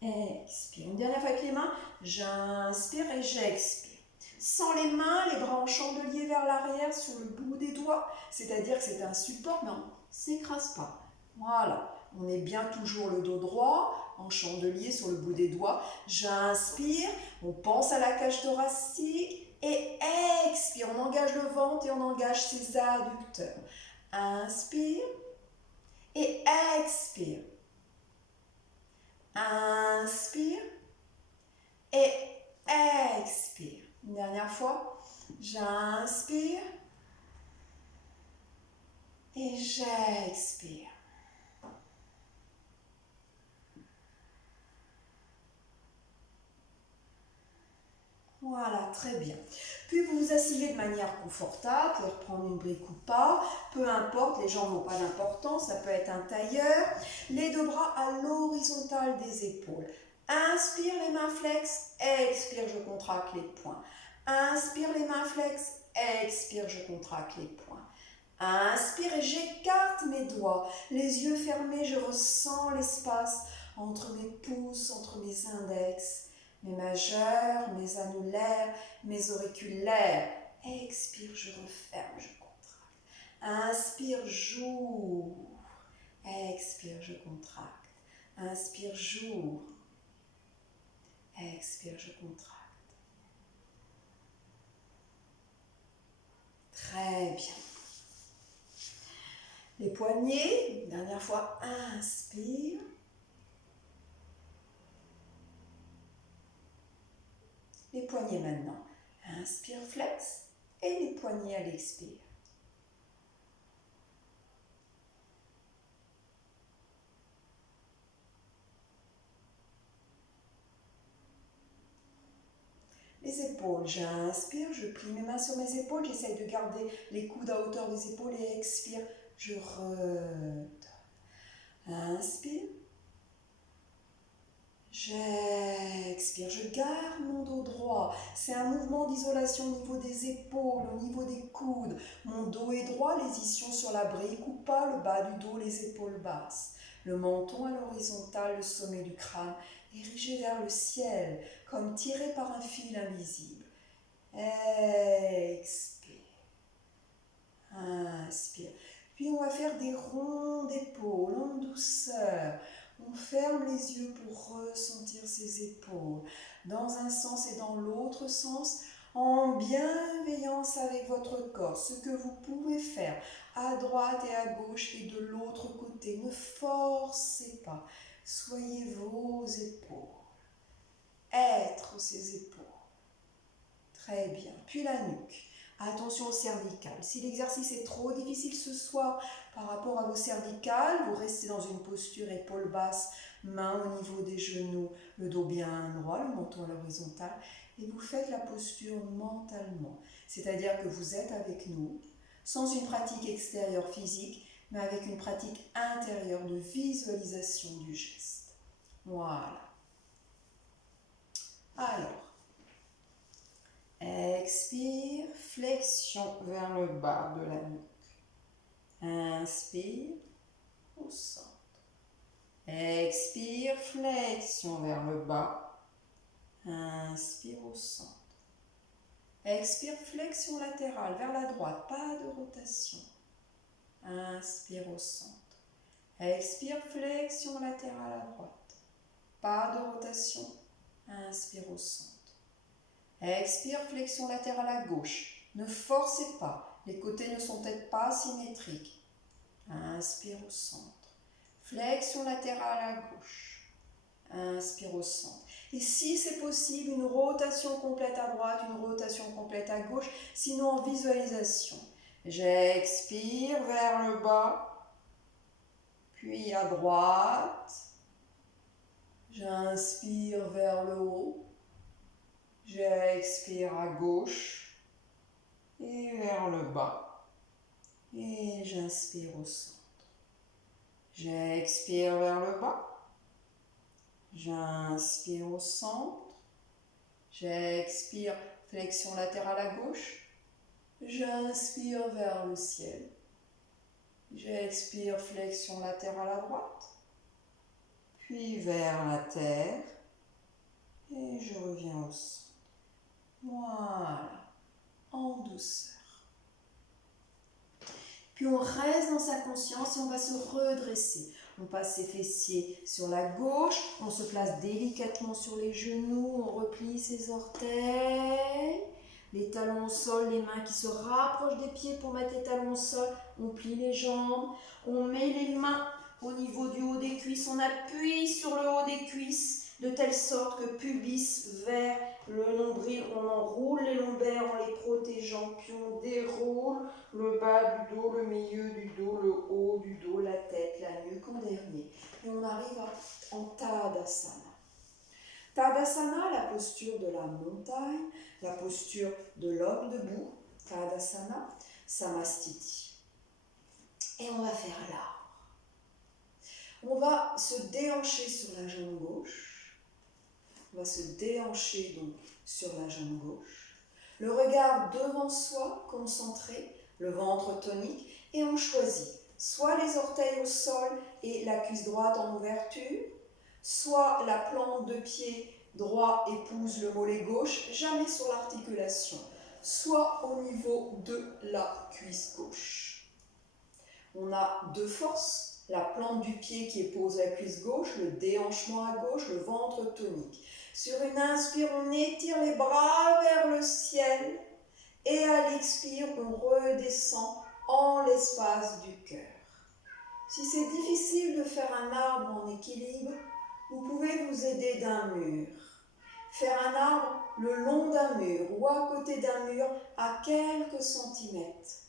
expire. Une dernière fois avec les mains, j'inspire et j'expire. Sans les mains, les bras en chandelier vers l'arrière sur le bout des doigts, c'est-à-dire que c'est un support, mais on ne s'écrase pas. Voilà, on est bien toujours le dos droit, en chandelier sur le bout des doigts. J'inspire, on pense à la cage thoracique et expire. On engage le ventre et on engage ses adducteurs. Inspire et expire. Inspire et expire. Une dernière fois. J'inspire et j'expire. Voilà, très bien. Puis vous vous asseyez de manière confortable, vous pouvez reprendre une brique ou pas, peu importe, les jambes n'ont pas d'importance, ça peut être un tailleur. Les deux bras à l'horizontale des épaules. Inspire, les mains flex, expire, je contracte les poings. Inspire, les mains flex, expire, je contracte les poings. Inspire et j'écarte mes doigts. Les yeux fermés, je ressens l'espace entre mes pouces, entre mes index. Mes majeurs, mes annulaires, mes auriculaires. Expire, je referme, je contracte. Inspire, j'ouvre. Expire, je contracte. Inspire, j'ouvre. Expire, je contracte. Très bien. Les poignets, une dernière fois, inspire. Les poignets maintenant. Inspire, flex. Et les poignets à l'expire. Les épaules, j'inspire, je plie mes mains sur mes épaules, j'essaye de garder les coudes à hauteur des épaules et expire, je redonne. Inspire. J'expire, je garde mon dos droit. C'est un mouvement d'isolation au niveau des épaules, au niveau des coudes. Mon dos est droit, les ischions sur la brique ou pas, le bas du dos, les épaules basses. Le menton à l'horizontale, le sommet du crâne érigé vers le ciel, comme tiré par un fil invisible. Expire. Inspire. Puis on va faire des ronds d'épaules en douceur. On ferme les yeux pour ressentir ses épaules dans un sens et dans l'autre sens, en bienveillance avec votre corps. Ce que vous pouvez faire à droite et à gauche et de l'autre côté. Ne forcez pas. Soyez vos épaules. Être ces épaules. Très bien. Puis la nuque. Attention au cervical. Si l'exercice est trop difficile ce soir par rapport à vos cervicales, vous restez dans une posture épaules basses, mains au niveau des genoux, le dos bien droit, le menton à l'horizontale, et vous faites la posture mentalement. C'est-à-dire que vous êtes avec nous, sans une pratique extérieure physique, mais avec une pratique intérieure de visualisation du geste. Voilà. Alors, expire, flexion vers le bas de la nuque. Inspire, au centre. Expire, flexion vers le bas. Inspire au centre. Expire, flexion latérale vers la droite, pas de rotation. Inspire au centre. Expire, flexion latérale à droite, pas de rotation. Inspire au centre. Expire, flexion latérale à gauche. Ne forcez pas, les côtés ne sont peut-être pas symétriques. Inspire au centre. Flexion latérale à gauche. Inspire au centre. Et si c'est possible, une rotation complète à droite, une rotation complète à gauche, sinon en visualisation. J'expire vers le bas, puis à droite. J'inspire vers le haut. J'expire à gauche et vers le bas. Et j'inspire au centre. J'expire vers le bas. J'inspire au centre. J'expire, flexion latérale à gauche. J'inspire vers le ciel. J'expire, flexion latérale à droite. Puis vers la terre. Et je reviens au centre. Voilà, en douceur. Puis on reste dans sa conscience et on va se redresser. On passe ses fessiers sur la gauche, on se place délicatement sur les genoux, on replie ses orteils, les talons au sol, les mains qui se rapprochent des pieds pour mettre les talons au sol, on plie les jambes, on met les mains au niveau du haut des cuisses, on appuie sur le haut des cuisses de telle sorte que pubis vers le nombril, on enroule les lombaires en les protégeant, puis on déroule le bas du dos, le milieu du dos, le haut du dos, la tête, la nuque en dernier. Et on arrive en Tadasana. Tadasana, la posture de la montagne, la posture de l'homme debout. Tadasana, Samastiti. Et on va faire l'arbre. On va se déhancher sur la jambe gauche. On va se déhancher donc sur la jambe gauche. Le regard devant soi, concentré, le ventre tonique, et on choisit soit les orteils au sol et la cuisse droite en ouverture, soit la plante de pied droit épouse le mollet gauche, jamais sur l'articulation, soit au niveau de la cuisse gauche. On a deux forces, la plante du pied qui épouse la cuisse gauche, le déhanchement à gauche, le ventre tonique. Sur une inspire, on étire les bras vers le ciel et à l'expire, on redescend en l'espace du cœur. Si c'est difficile de faire un arbre en équilibre, vous pouvez vous aider d'un mur. Faire un arbre le long d'un mur ou à côté d'un mur à quelques centimètres.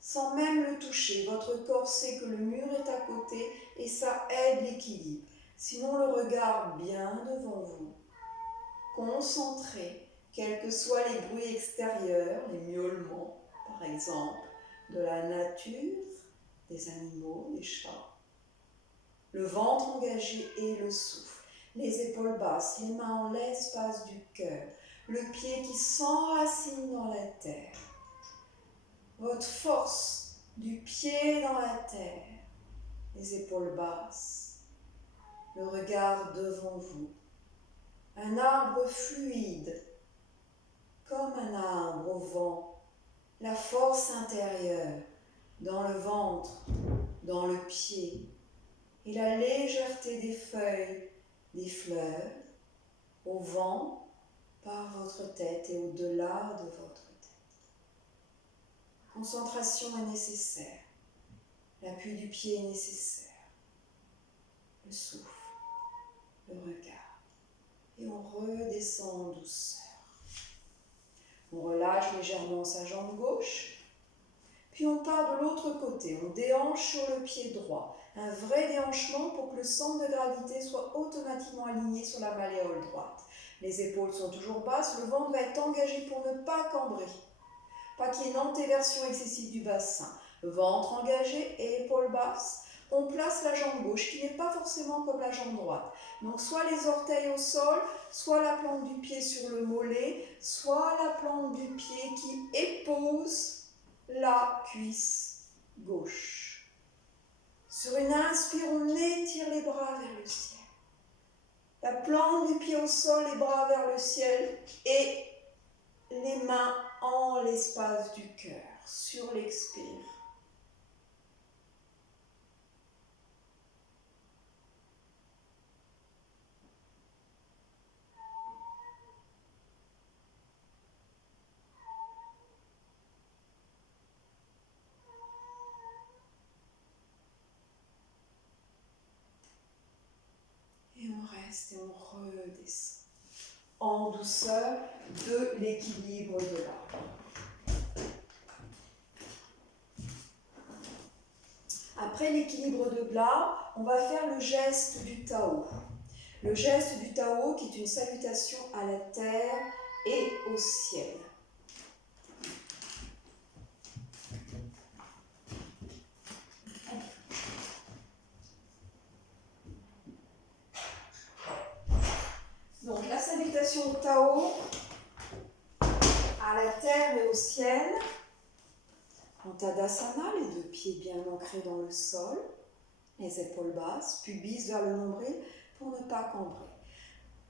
Sans même le toucher, votre corps sait que le mur est à côté et ça aide l'équilibre. Sinon, le regard bien devant vous, concentré, quels que soient les bruits extérieurs, les miaulements, par exemple, de la nature, des animaux, des chats, le ventre engagé et le souffle. les épaules basses, les mains en l'espace du cœur, le pied qui s'enracine dans la terre. Votre force du pied dans la terre, les épaules basses, le regard devant vous. Un arbre fluide, comme un arbre au vent, la force intérieure dans le ventre, dans le pied, et la légèreté des feuilles, des fleurs, au vent, par votre tête et au-delà de votre tête. Concentration est nécessaire, l'appui du pied est nécessaire, le souffle, le regard, et on redescend en douceur. On relâche légèrement sa jambe gauche, puis on part de l'autre côté, on déhanche sur le pied droit. Un vrai déhanchement pour que le centre de gravité soit automatiquement aligné sur la malléole droite. Les épaules sont toujours basses, le ventre va être engagé pour ne pas cambrer. Pas qu'il y ait une antéversion excessive du bassin. Ventre engagé et épaules basses. On place la jambe gauche qui n'est pas forcément comme la jambe droite. Donc soit les orteils au sol, soit la plante du pied sur le mollet, soit la plante du pied qui épouse la cuisse gauche. Sur une inspire, on étire les bras vers le ciel. La plante du pied au sol, les bras vers le ciel et les mains en l'espace du cœur. Sur l'expire. Et on reste et on redescend en douceur de l'équilibre de l'arbre. Après l'équilibre de l'arbre, on va faire le geste du Tao. Le geste du Tao qui est une salutation à la terre et au ciel. Donc la salutation au Tao, à la terre et au ciel. En Tadasana, les deux pieds bien ancrés dans le sol, les épaules basses, pubis vers le nombril pour ne pas cambrer.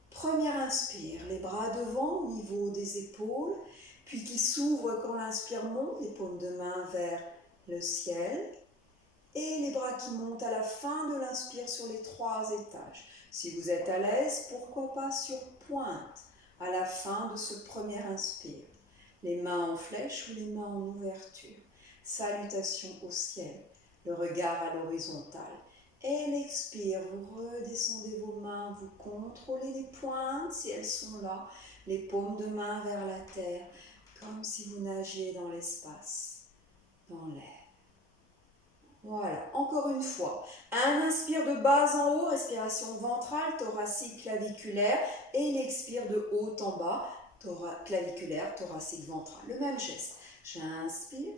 Première inspire, les bras devant au niveau des épaules, puis qui s'ouvrent quand l'inspire monte, les paumes de main vers le ciel, et les bras qui montent à la fin de l'inspire sur les 3 étages. Si vous êtes à l'aise, pourquoi pas sur pointe à la fin de ce premier inspire. Les mains en flèche ou les mains en ouverture. Salutation au ciel, le regard à l'horizontale. Et l'expire, vous redescendez vos mains, vous contrôlez les pointes si elles sont là, les paumes de main vers la terre, comme si vous nagiez dans l'espace, dans l'air. Voilà, encore une fois, un inspire de bas en haut, respiration ventrale, thoracique, claviculaire, et l'expire de haut en bas, claviculaire, thoracique, ventral. Le même geste. J'inspire.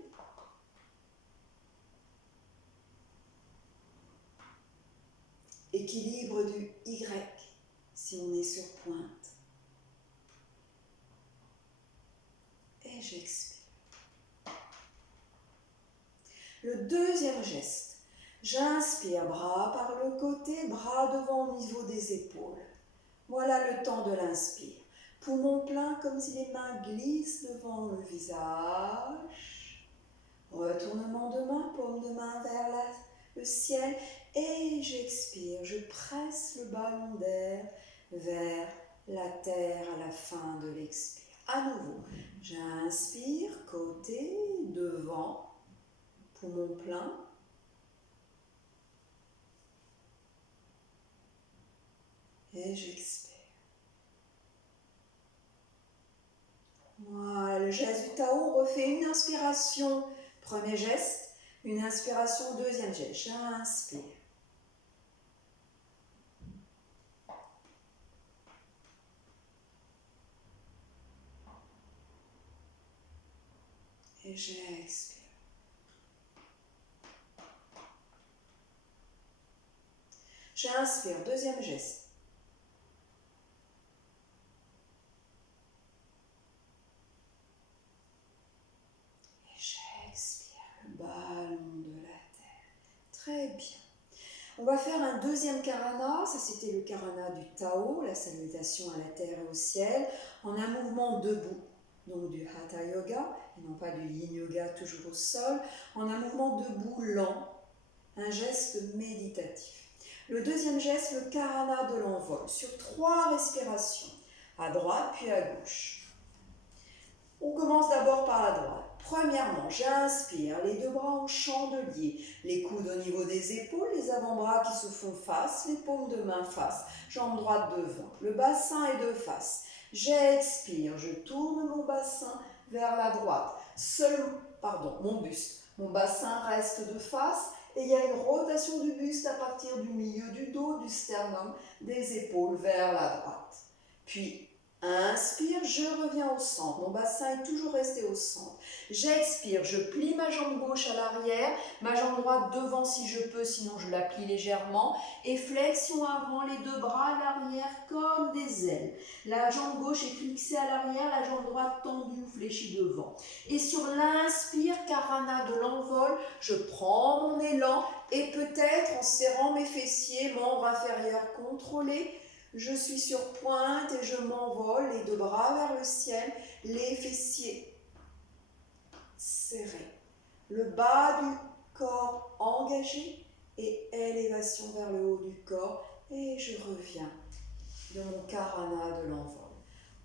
Équilibre du Y, si on est sur pointe. Et j'expire. Le deuxième geste. J'inspire, bras par le côté, bras devant au niveau des épaules. Voilà le temps de l'inspire. Poumon plein comme si les mains glissent devant le visage. Retournement de main, paume de main vers le ciel. Et j'expire, je presse le ballon d'air vers la terre à la fin de l'expire. À nouveau, j'inspire, côté, devant, poumon plein. Et j'expire. Voilà, le geste du Tao refait une inspiration, premier geste, une inspiration, deuxième geste. J'inspire. Et j'expire. J'inspire, deuxième geste. Très bien. On va faire un deuxième karana, ça c'était le karana du Tao, la salutation à la terre et au ciel, en un mouvement debout, donc du Hatha Yoga, et non pas du Yin Yoga toujours au sol, en un mouvement debout lent, un geste méditatif. Le deuxième geste, le karana de l'envol, sur 3 respirations, à droite puis à gauche. On commence d'abord par la droite. Premièrement, j'inspire, les 2 bras en chandelier, les coudes au niveau des épaules, les avant-bras qui se font face, les paumes de main face, jambe droite devant, le bassin est de face. J'expire, je tourne mon bassin vers la droite, mon buste, mon bassin reste de face et il y a une rotation du buste à partir du milieu du dos, du sternum, des épaules vers la droite. Puis, inspire, je reviens au centre. Mon bassin est toujours resté au centre. J'expire, je plie ma jambe gauche à l'arrière, ma jambe droite devant si je peux, sinon je la plie légèrement. Et flexion avant, les 2 bras à l'arrière comme des ailes. La jambe gauche est fixée à l'arrière, la jambe droite tendue ou fléchie devant. Et sur l'inspire, karana de l'envol, je prends mon élan et peut-être en serrant mes fessiers, membres inférieurs contrôlés, je suis sur pointe et je m'envole, les 2 bras vers le ciel, les fessiers serrés. Le bas du corps engagé et élévation vers le haut du corps. Et je reviens de mon karana de l'envol.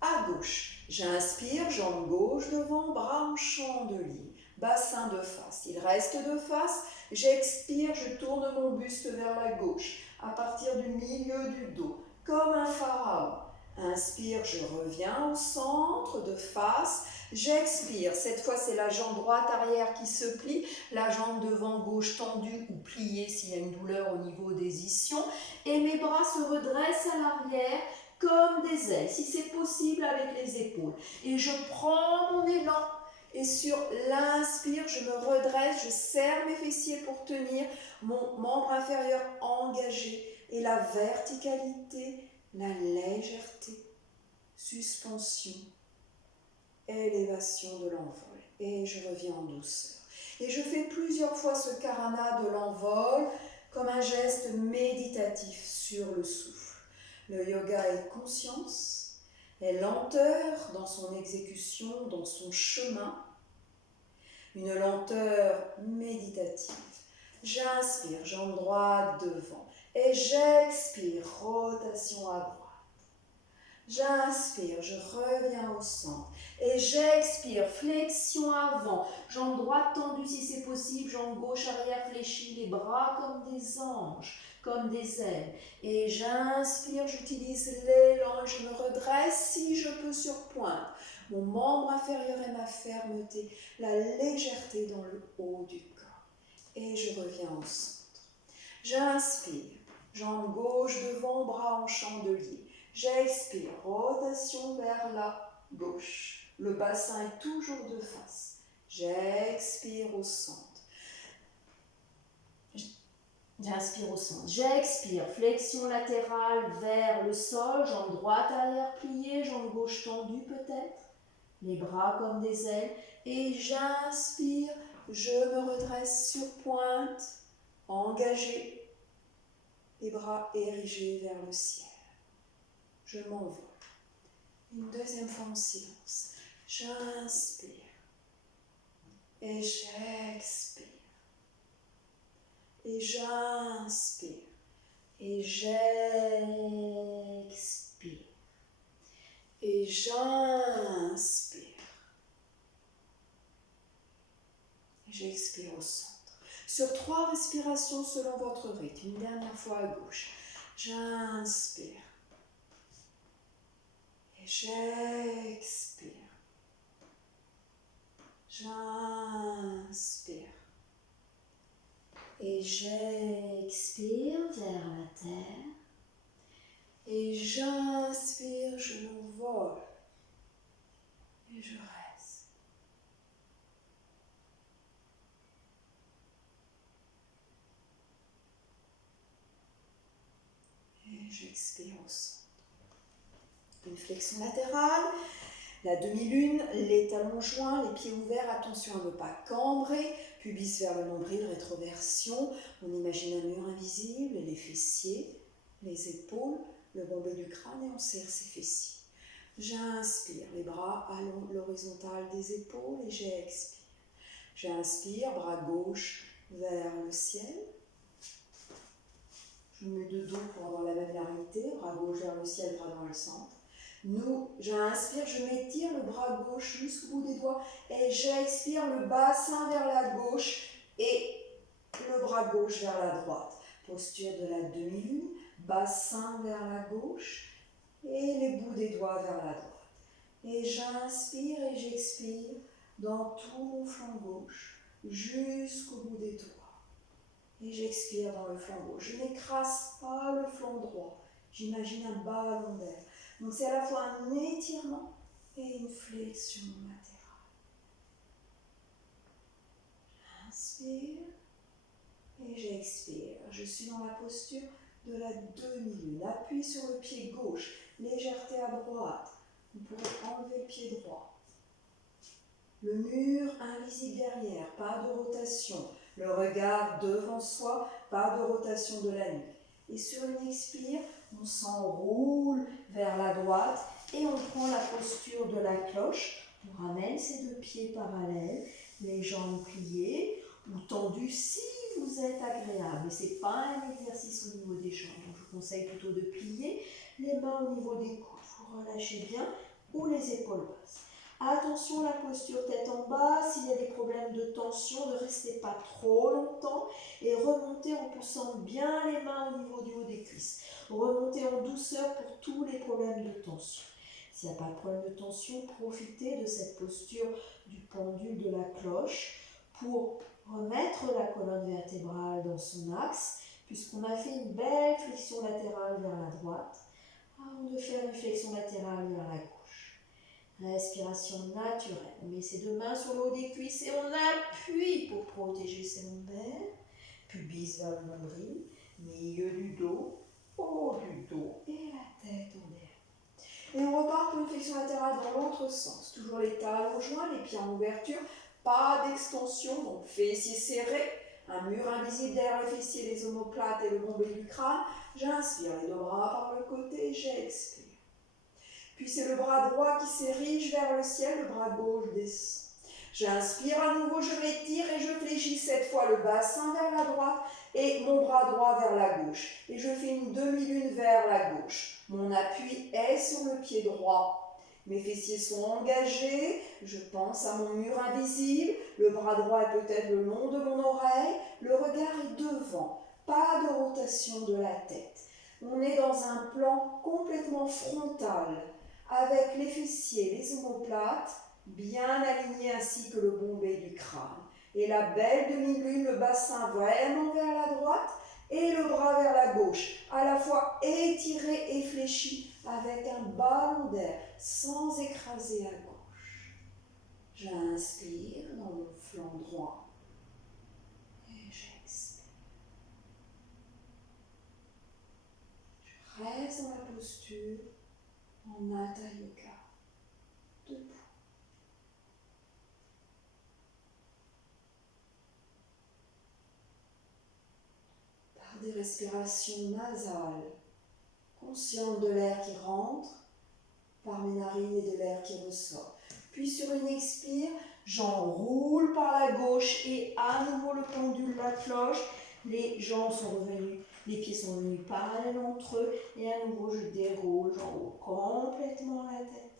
À gauche, j'inspire, jambe gauche devant, bras en chandelier, bassin de face. Il reste de face. J'expire, je tourne mon buste vers la gauche, à partir du milieu du dos, comme un pharaon. Inspire, je reviens au centre, de face. J'expire, cette fois c'est la jambe droite arrière qui se plie, la jambe devant gauche tendue ou pliée s'il y a une douleur au niveau des ischions. Et mes bras se redressent à l'arrière comme des ailes, si c'est possible avec les épaules. Et je prends mon élan. Et sur l'inspire, je me redresse, je serre mes fessiers pour tenir mon membre inférieur engagé. Et la verticalité, la légèreté, suspension, élévation de l'envol. Et je reviens en douceur. Et je fais plusieurs fois ce karana de l'envol comme un geste méditatif sur le souffle. Le yoga est conscience, est lenteur dans son exécution, dans son chemin, une lenteur méditative. J'inspire, jambe droite devant, et j'expire, rotation à droite. J'inspire, je reviens au centre, et j'expire, flexion avant, jambe droite tendue si c'est possible, jambe gauche arrière fléchie, les bras comme des anges, comme des ailes. Et j'inspire, j'utilise l'élan, je me redresse si je peux sur pointe. Mon membre inférieur et ma fermeté, la légèreté dans le haut du corps. Et je reviens au centre. J'inspire, jambe gauche devant, bras en chandelier. J'expire, rotation vers la gauche. Le bassin est toujours de face. J'expire au centre. J'inspire au centre. J'expire, flexion latérale vers le sol, jambe droite arrière pliée, jambe gauche tendue peut-être, les bras comme des ailes. Et j'inspire, je me redresse sur pointe, engagé, les bras érigés vers le ciel. Je m'envole. Une deuxième fois en silence. J'inspire et j'expire. Et j'inspire et j'expire. Et j'inspire. Et j'expire au centre. Sur 3 respirations selon votre rythme. Une dernière fois à gauche. J'inspire. Et j'expire. J'inspire. Et j'expire vers la terre. Et j'inspire, je m'envole. Et je reste. Et j'expire au centre. Une flexion latérale. La demi-lune, les talons joints, les pieds ouverts, attention à ne pas cambrer, pubis vers le nombril, rétroversion. On imagine un mur invisible, les fessiers, les épaules, le bombé du crâne et on serre ses fessiers. J'inspire, les bras à l'horizontale des épaules et j'expire. J'inspire, bras gauche vers le ciel. Je me mets de dos pour avoir la même largité, bras gauche vers le ciel, bras dans le centre. J'inspire, je m'étire le bras gauche jusqu'au bout des doigts et j'expire le bassin vers la gauche et le bras gauche vers la droite. Posture de la demi-lune, bassin vers la gauche et les bouts des doigts vers la droite. Et j'inspire et j'expire dans tout mon flanc gauche jusqu'au bout des doigts. Et j'expire dans le flanc gauche. Je n'écrase pas le flanc droit. J'imagine un ballon d'air. Donc c'est à la fois un étirement et une flexion latérale. J'inspire et j'expire. Je suis dans la posture de la demi-lune. Appui sur le pied gauche, légèreté à droite. Vous pouvez enlever le pied droit. Le mur invisible derrière, pas de rotation. Le regard devant soi, pas de rotation de la nuque. Et sur une expire, on s'enroule vers la droite et on prend la posture de la cloche. On ramène ses deux pieds parallèles, les jambes pliées ou tendues si vous êtes agréable. Ce n'est pas un exercice au niveau des jambes. Donc je vous conseille plutôt de plier les mains au niveau des coudes. Vous relâchez bien ou les épaules basses. Attention la posture tête en bas, s'il y a des problèmes de tension, ne restez pas trop longtemps et remontez en poussant bien les mains au niveau du haut des cuisses. Remontez en douceur pour tous les problèmes de tension. S'il n'y a pas de problème de tension, profitez de cette posture du pendule de la cloche pour remettre la colonne vertébrale dans son axe, puisqu'on a fait une belle flexion latérale vers la droite, avant de faire une flexion latérale vers la gauche. Respiration naturelle. On met ses deux mains sur le haut des cuisses et on appuie pour protéger ses lombaires. Pubis vers le nombril, milieu du dos, haut du dos et la tête en l'air. Et on repart pour une flexion latérale dans l'autre sens. Toujours les talons joints, les pieds en ouverture, pas d'extension, donc fessiers serrés. Un mur invisible derrière le fessier, les omoplates et le bombé du crâne. J'inspire les deux bras par le côté, j'expire. Puis c'est le bras droit qui s'érige vers le ciel, le bras gauche descend. J'inspire à nouveau, je m'étire et je fléchis cette fois le bassin vers la droite et mon bras droit vers la gauche. Et je fais une demi-lune vers la gauche. Mon appui est sur le pied droit. Mes fessiers sont engagés, je pense à mon mur invisible, le bras droit est peut-être le long de mon oreille, le regard est devant, pas de rotation de la tête. On est dans un plan complètement frontal, avec les fessiers, les omoplates, bien alignés ainsi que le bombé du crâne. Et la belle demi-lune, le bassin vraiment vers la droite et le bras vers la gauche, à la fois étiré et fléchi avec un ballon d'air, sans écraser à gauche. J'inspire dans mon flanc droit et j'expire. Je reste dans la posture en Hatha Yoga, debout. Par des respirations nasales, consciente de l'air qui rentre par mes narines et de l'air qui ressort. Puis sur une expire, j'enroule par la gauche et à nouveau le pendule, la cloche. Les jambes sont revenues, les pieds sont revenus parallèles entre eux et à nouveau je déroule, j'enroule complètement la tête.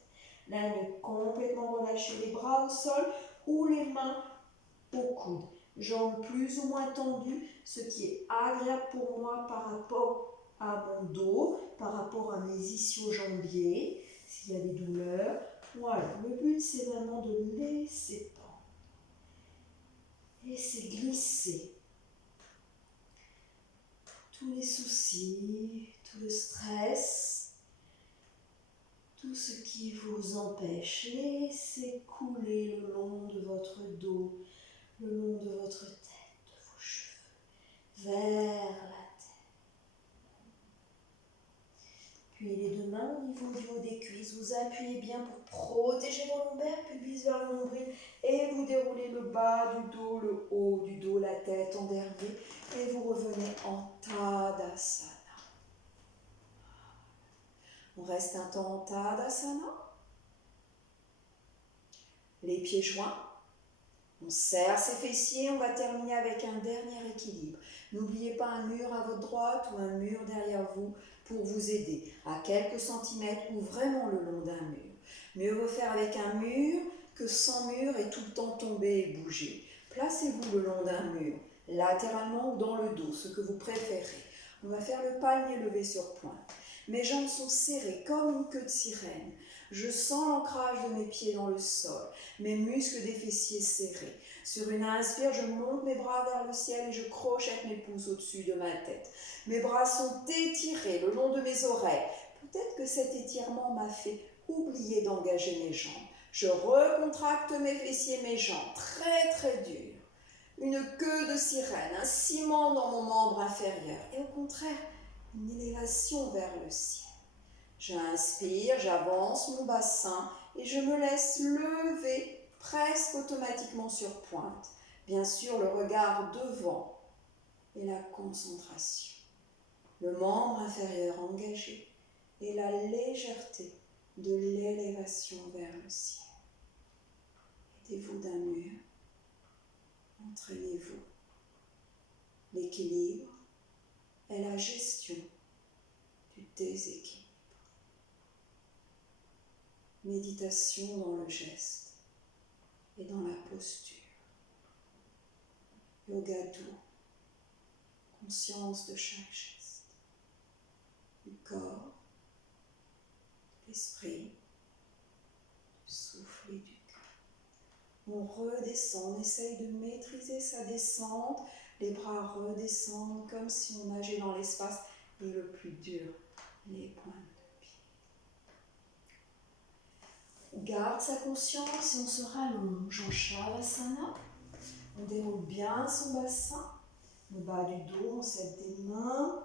La nuque complètement relâchée, les bras au sol ou les mains au coude. Jambes plus ou moins tendues, ce qui est agréable pour moi par rapport à mon dos, par rapport à mes ischio-jambiers, s'il y a des douleurs. Voilà, le but c'est vraiment de laisser prendre. Laisser glisser tous les soucis, tout le stress, tout ce qui vous empêche. Laissez couler le long de votre dos, le long de votre tête, de vos cheveux, vers la tête. Puis les deux mains au niveau du haut des cuisses. Vous appuyez bien pour protéger vos lombaires, pubis vers le nombril. Et vous déroulez le bas du dos, le haut du dos, la tête en dernier. Et vous revenez en Tadasana. On reste un temps en Tadasana. Les pieds joints. On serre ses fessiers. On va terminer avec un dernier équilibre. N'oubliez pas un mur à votre droite ou un mur derrière vous pour vous aider, à quelques centimètres ou vraiment le long d'un mur. Mieux vaut faire avec un mur que sans mur et tout le temps tomber et bouger. Placez-vous le long d'un mur, latéralement ou dans le dos, ce que vous préférez. On va faire le palmier levé sur pointe. Mes jambes sont serrées comme une queue de sirène. Je sens l'ancrage de mes pieds dans le sol, mes muscles des fessiers serrés. Sur une inspire, je monte mes bras vers le ciel et je crochette mes pouces au-dessus de ma tête. Mes bras sont étirés le long de mes oreilles. Peut-être que cet étirement m'a fait oublier d'engager mes jambes. Je recontracte mes fessiers, mes jambes, très très dures. Une queue de sirène, un ciment dans mon membre inférieur. Et au contraire, une élévation vers le ciel. J'inspire, j'avance mon bassin et je me laisse lever presque automatiquement sur pointe. Bien sûr, le regard devant et la concentration. Le membre inférieur engagé et la légèreté de l'élévation vers le ciel. Aidez-vous d'un mur. Entraînez-vous. L'équilibre est la gestion du déséquilibre. Méditation dans le geste et dans la posture. Yoga doux, conscience de chaque geste, du corps, de l'esprit, du souffle et du cœur. On redescend, on essaye de maîtriser sa descente, les bras redescendent comme si on nageait dans l'espace et le plus dur, les pointes. On garde sa conscience et on se rallonge en Shavasana. On déroule bien son bassin, le bas du dos, on s'aide des mains,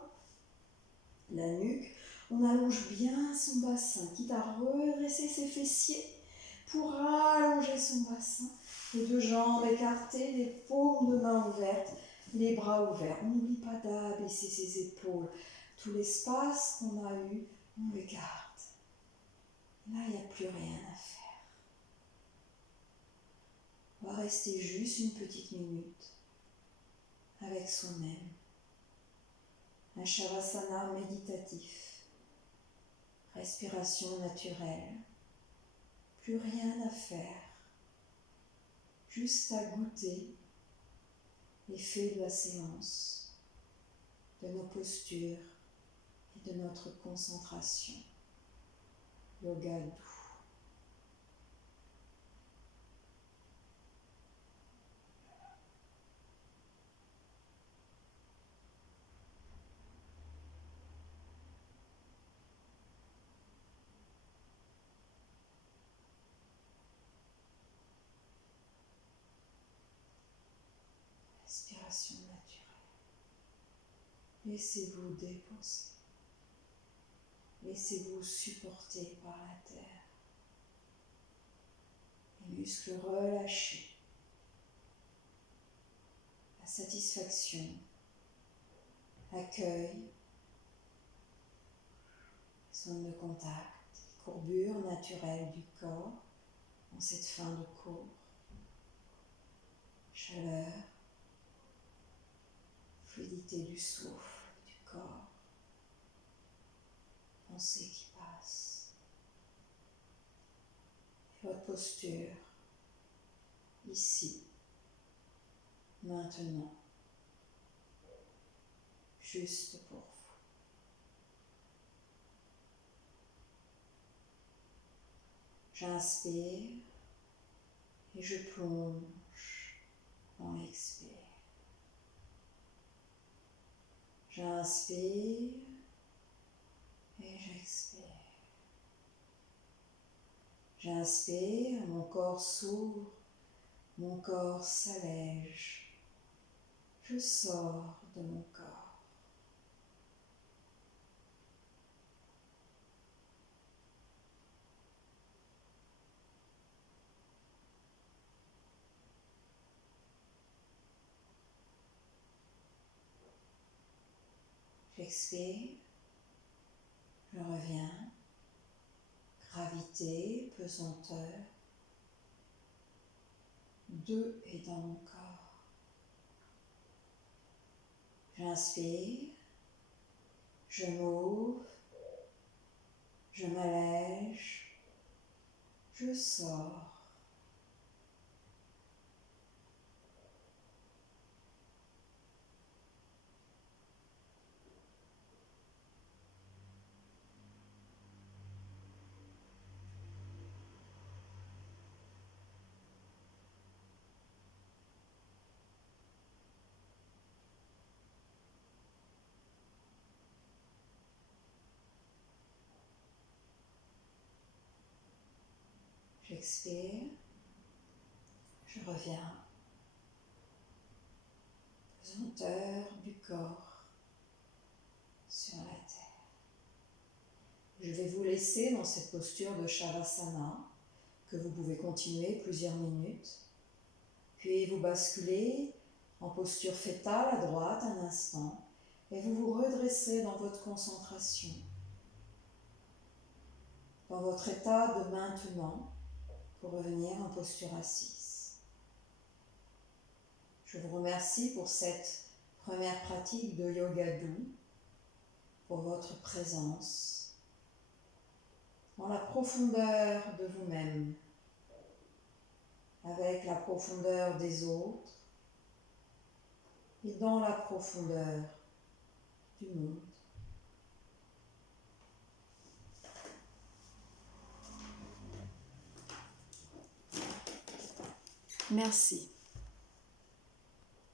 la nuque. On allonge bien son bassin, quitte à redresser ses fessiers pour allonger son bassin. Les deux jambes écartées, les paumes de main ouvertes, les bras ouverts. On n'oublie pas d'abaisser ses épaules. Tout l'espace qu'on a eu, on le garde. Là, il n'y a plus rien à faire. On va rester juste une petite minute avec soi-même. Un Shavasana méditatif. Respiration naturelle. Plus rien à faire. Juste à goûter l'effet de la séance, de nos postures et de notre concentration. Yoga doux. Respiration naturelle. Laissez-vous déposer. Laissez-vous supporter par la terre. Les muscles relâchés. La satisfaction. L'accueil. Zone de contact. Courbure naturelle du corps en cette fin de cours. Chaleur. Fluidité du souffle, du corps. Pensée qui passe. Et votre posture, ici, maintenant, juste pour vous. J'inspire et je plonge dans l'expire. J'inspire et j'expire. J'inspire, mon corps s'ouvre, mon corps s'allège. Je sors de mon corps. J'expire, je reviens, gravité, pesanteur, 2 est dans mon corps. J'inspire, je m'ouvre, je m'allège, je sors. J'expire, je reviens, pesanteur du corps sur la terre. Je vais vous laisser dans cette posture de Shavasana que vous pouvez continuer plusieurs minutes, puis vous basculez en posture fétale à droite un instant et vous vous redressez dans votre concentration, dans votre état de maintenant, pour revenir en posture assise. Je vous remercie pour cette première pratique de yoga doux, pour votre présence, dans la profondeur de vous-même, avec la profondeur des autres et dans la profondeur du monde. Merci.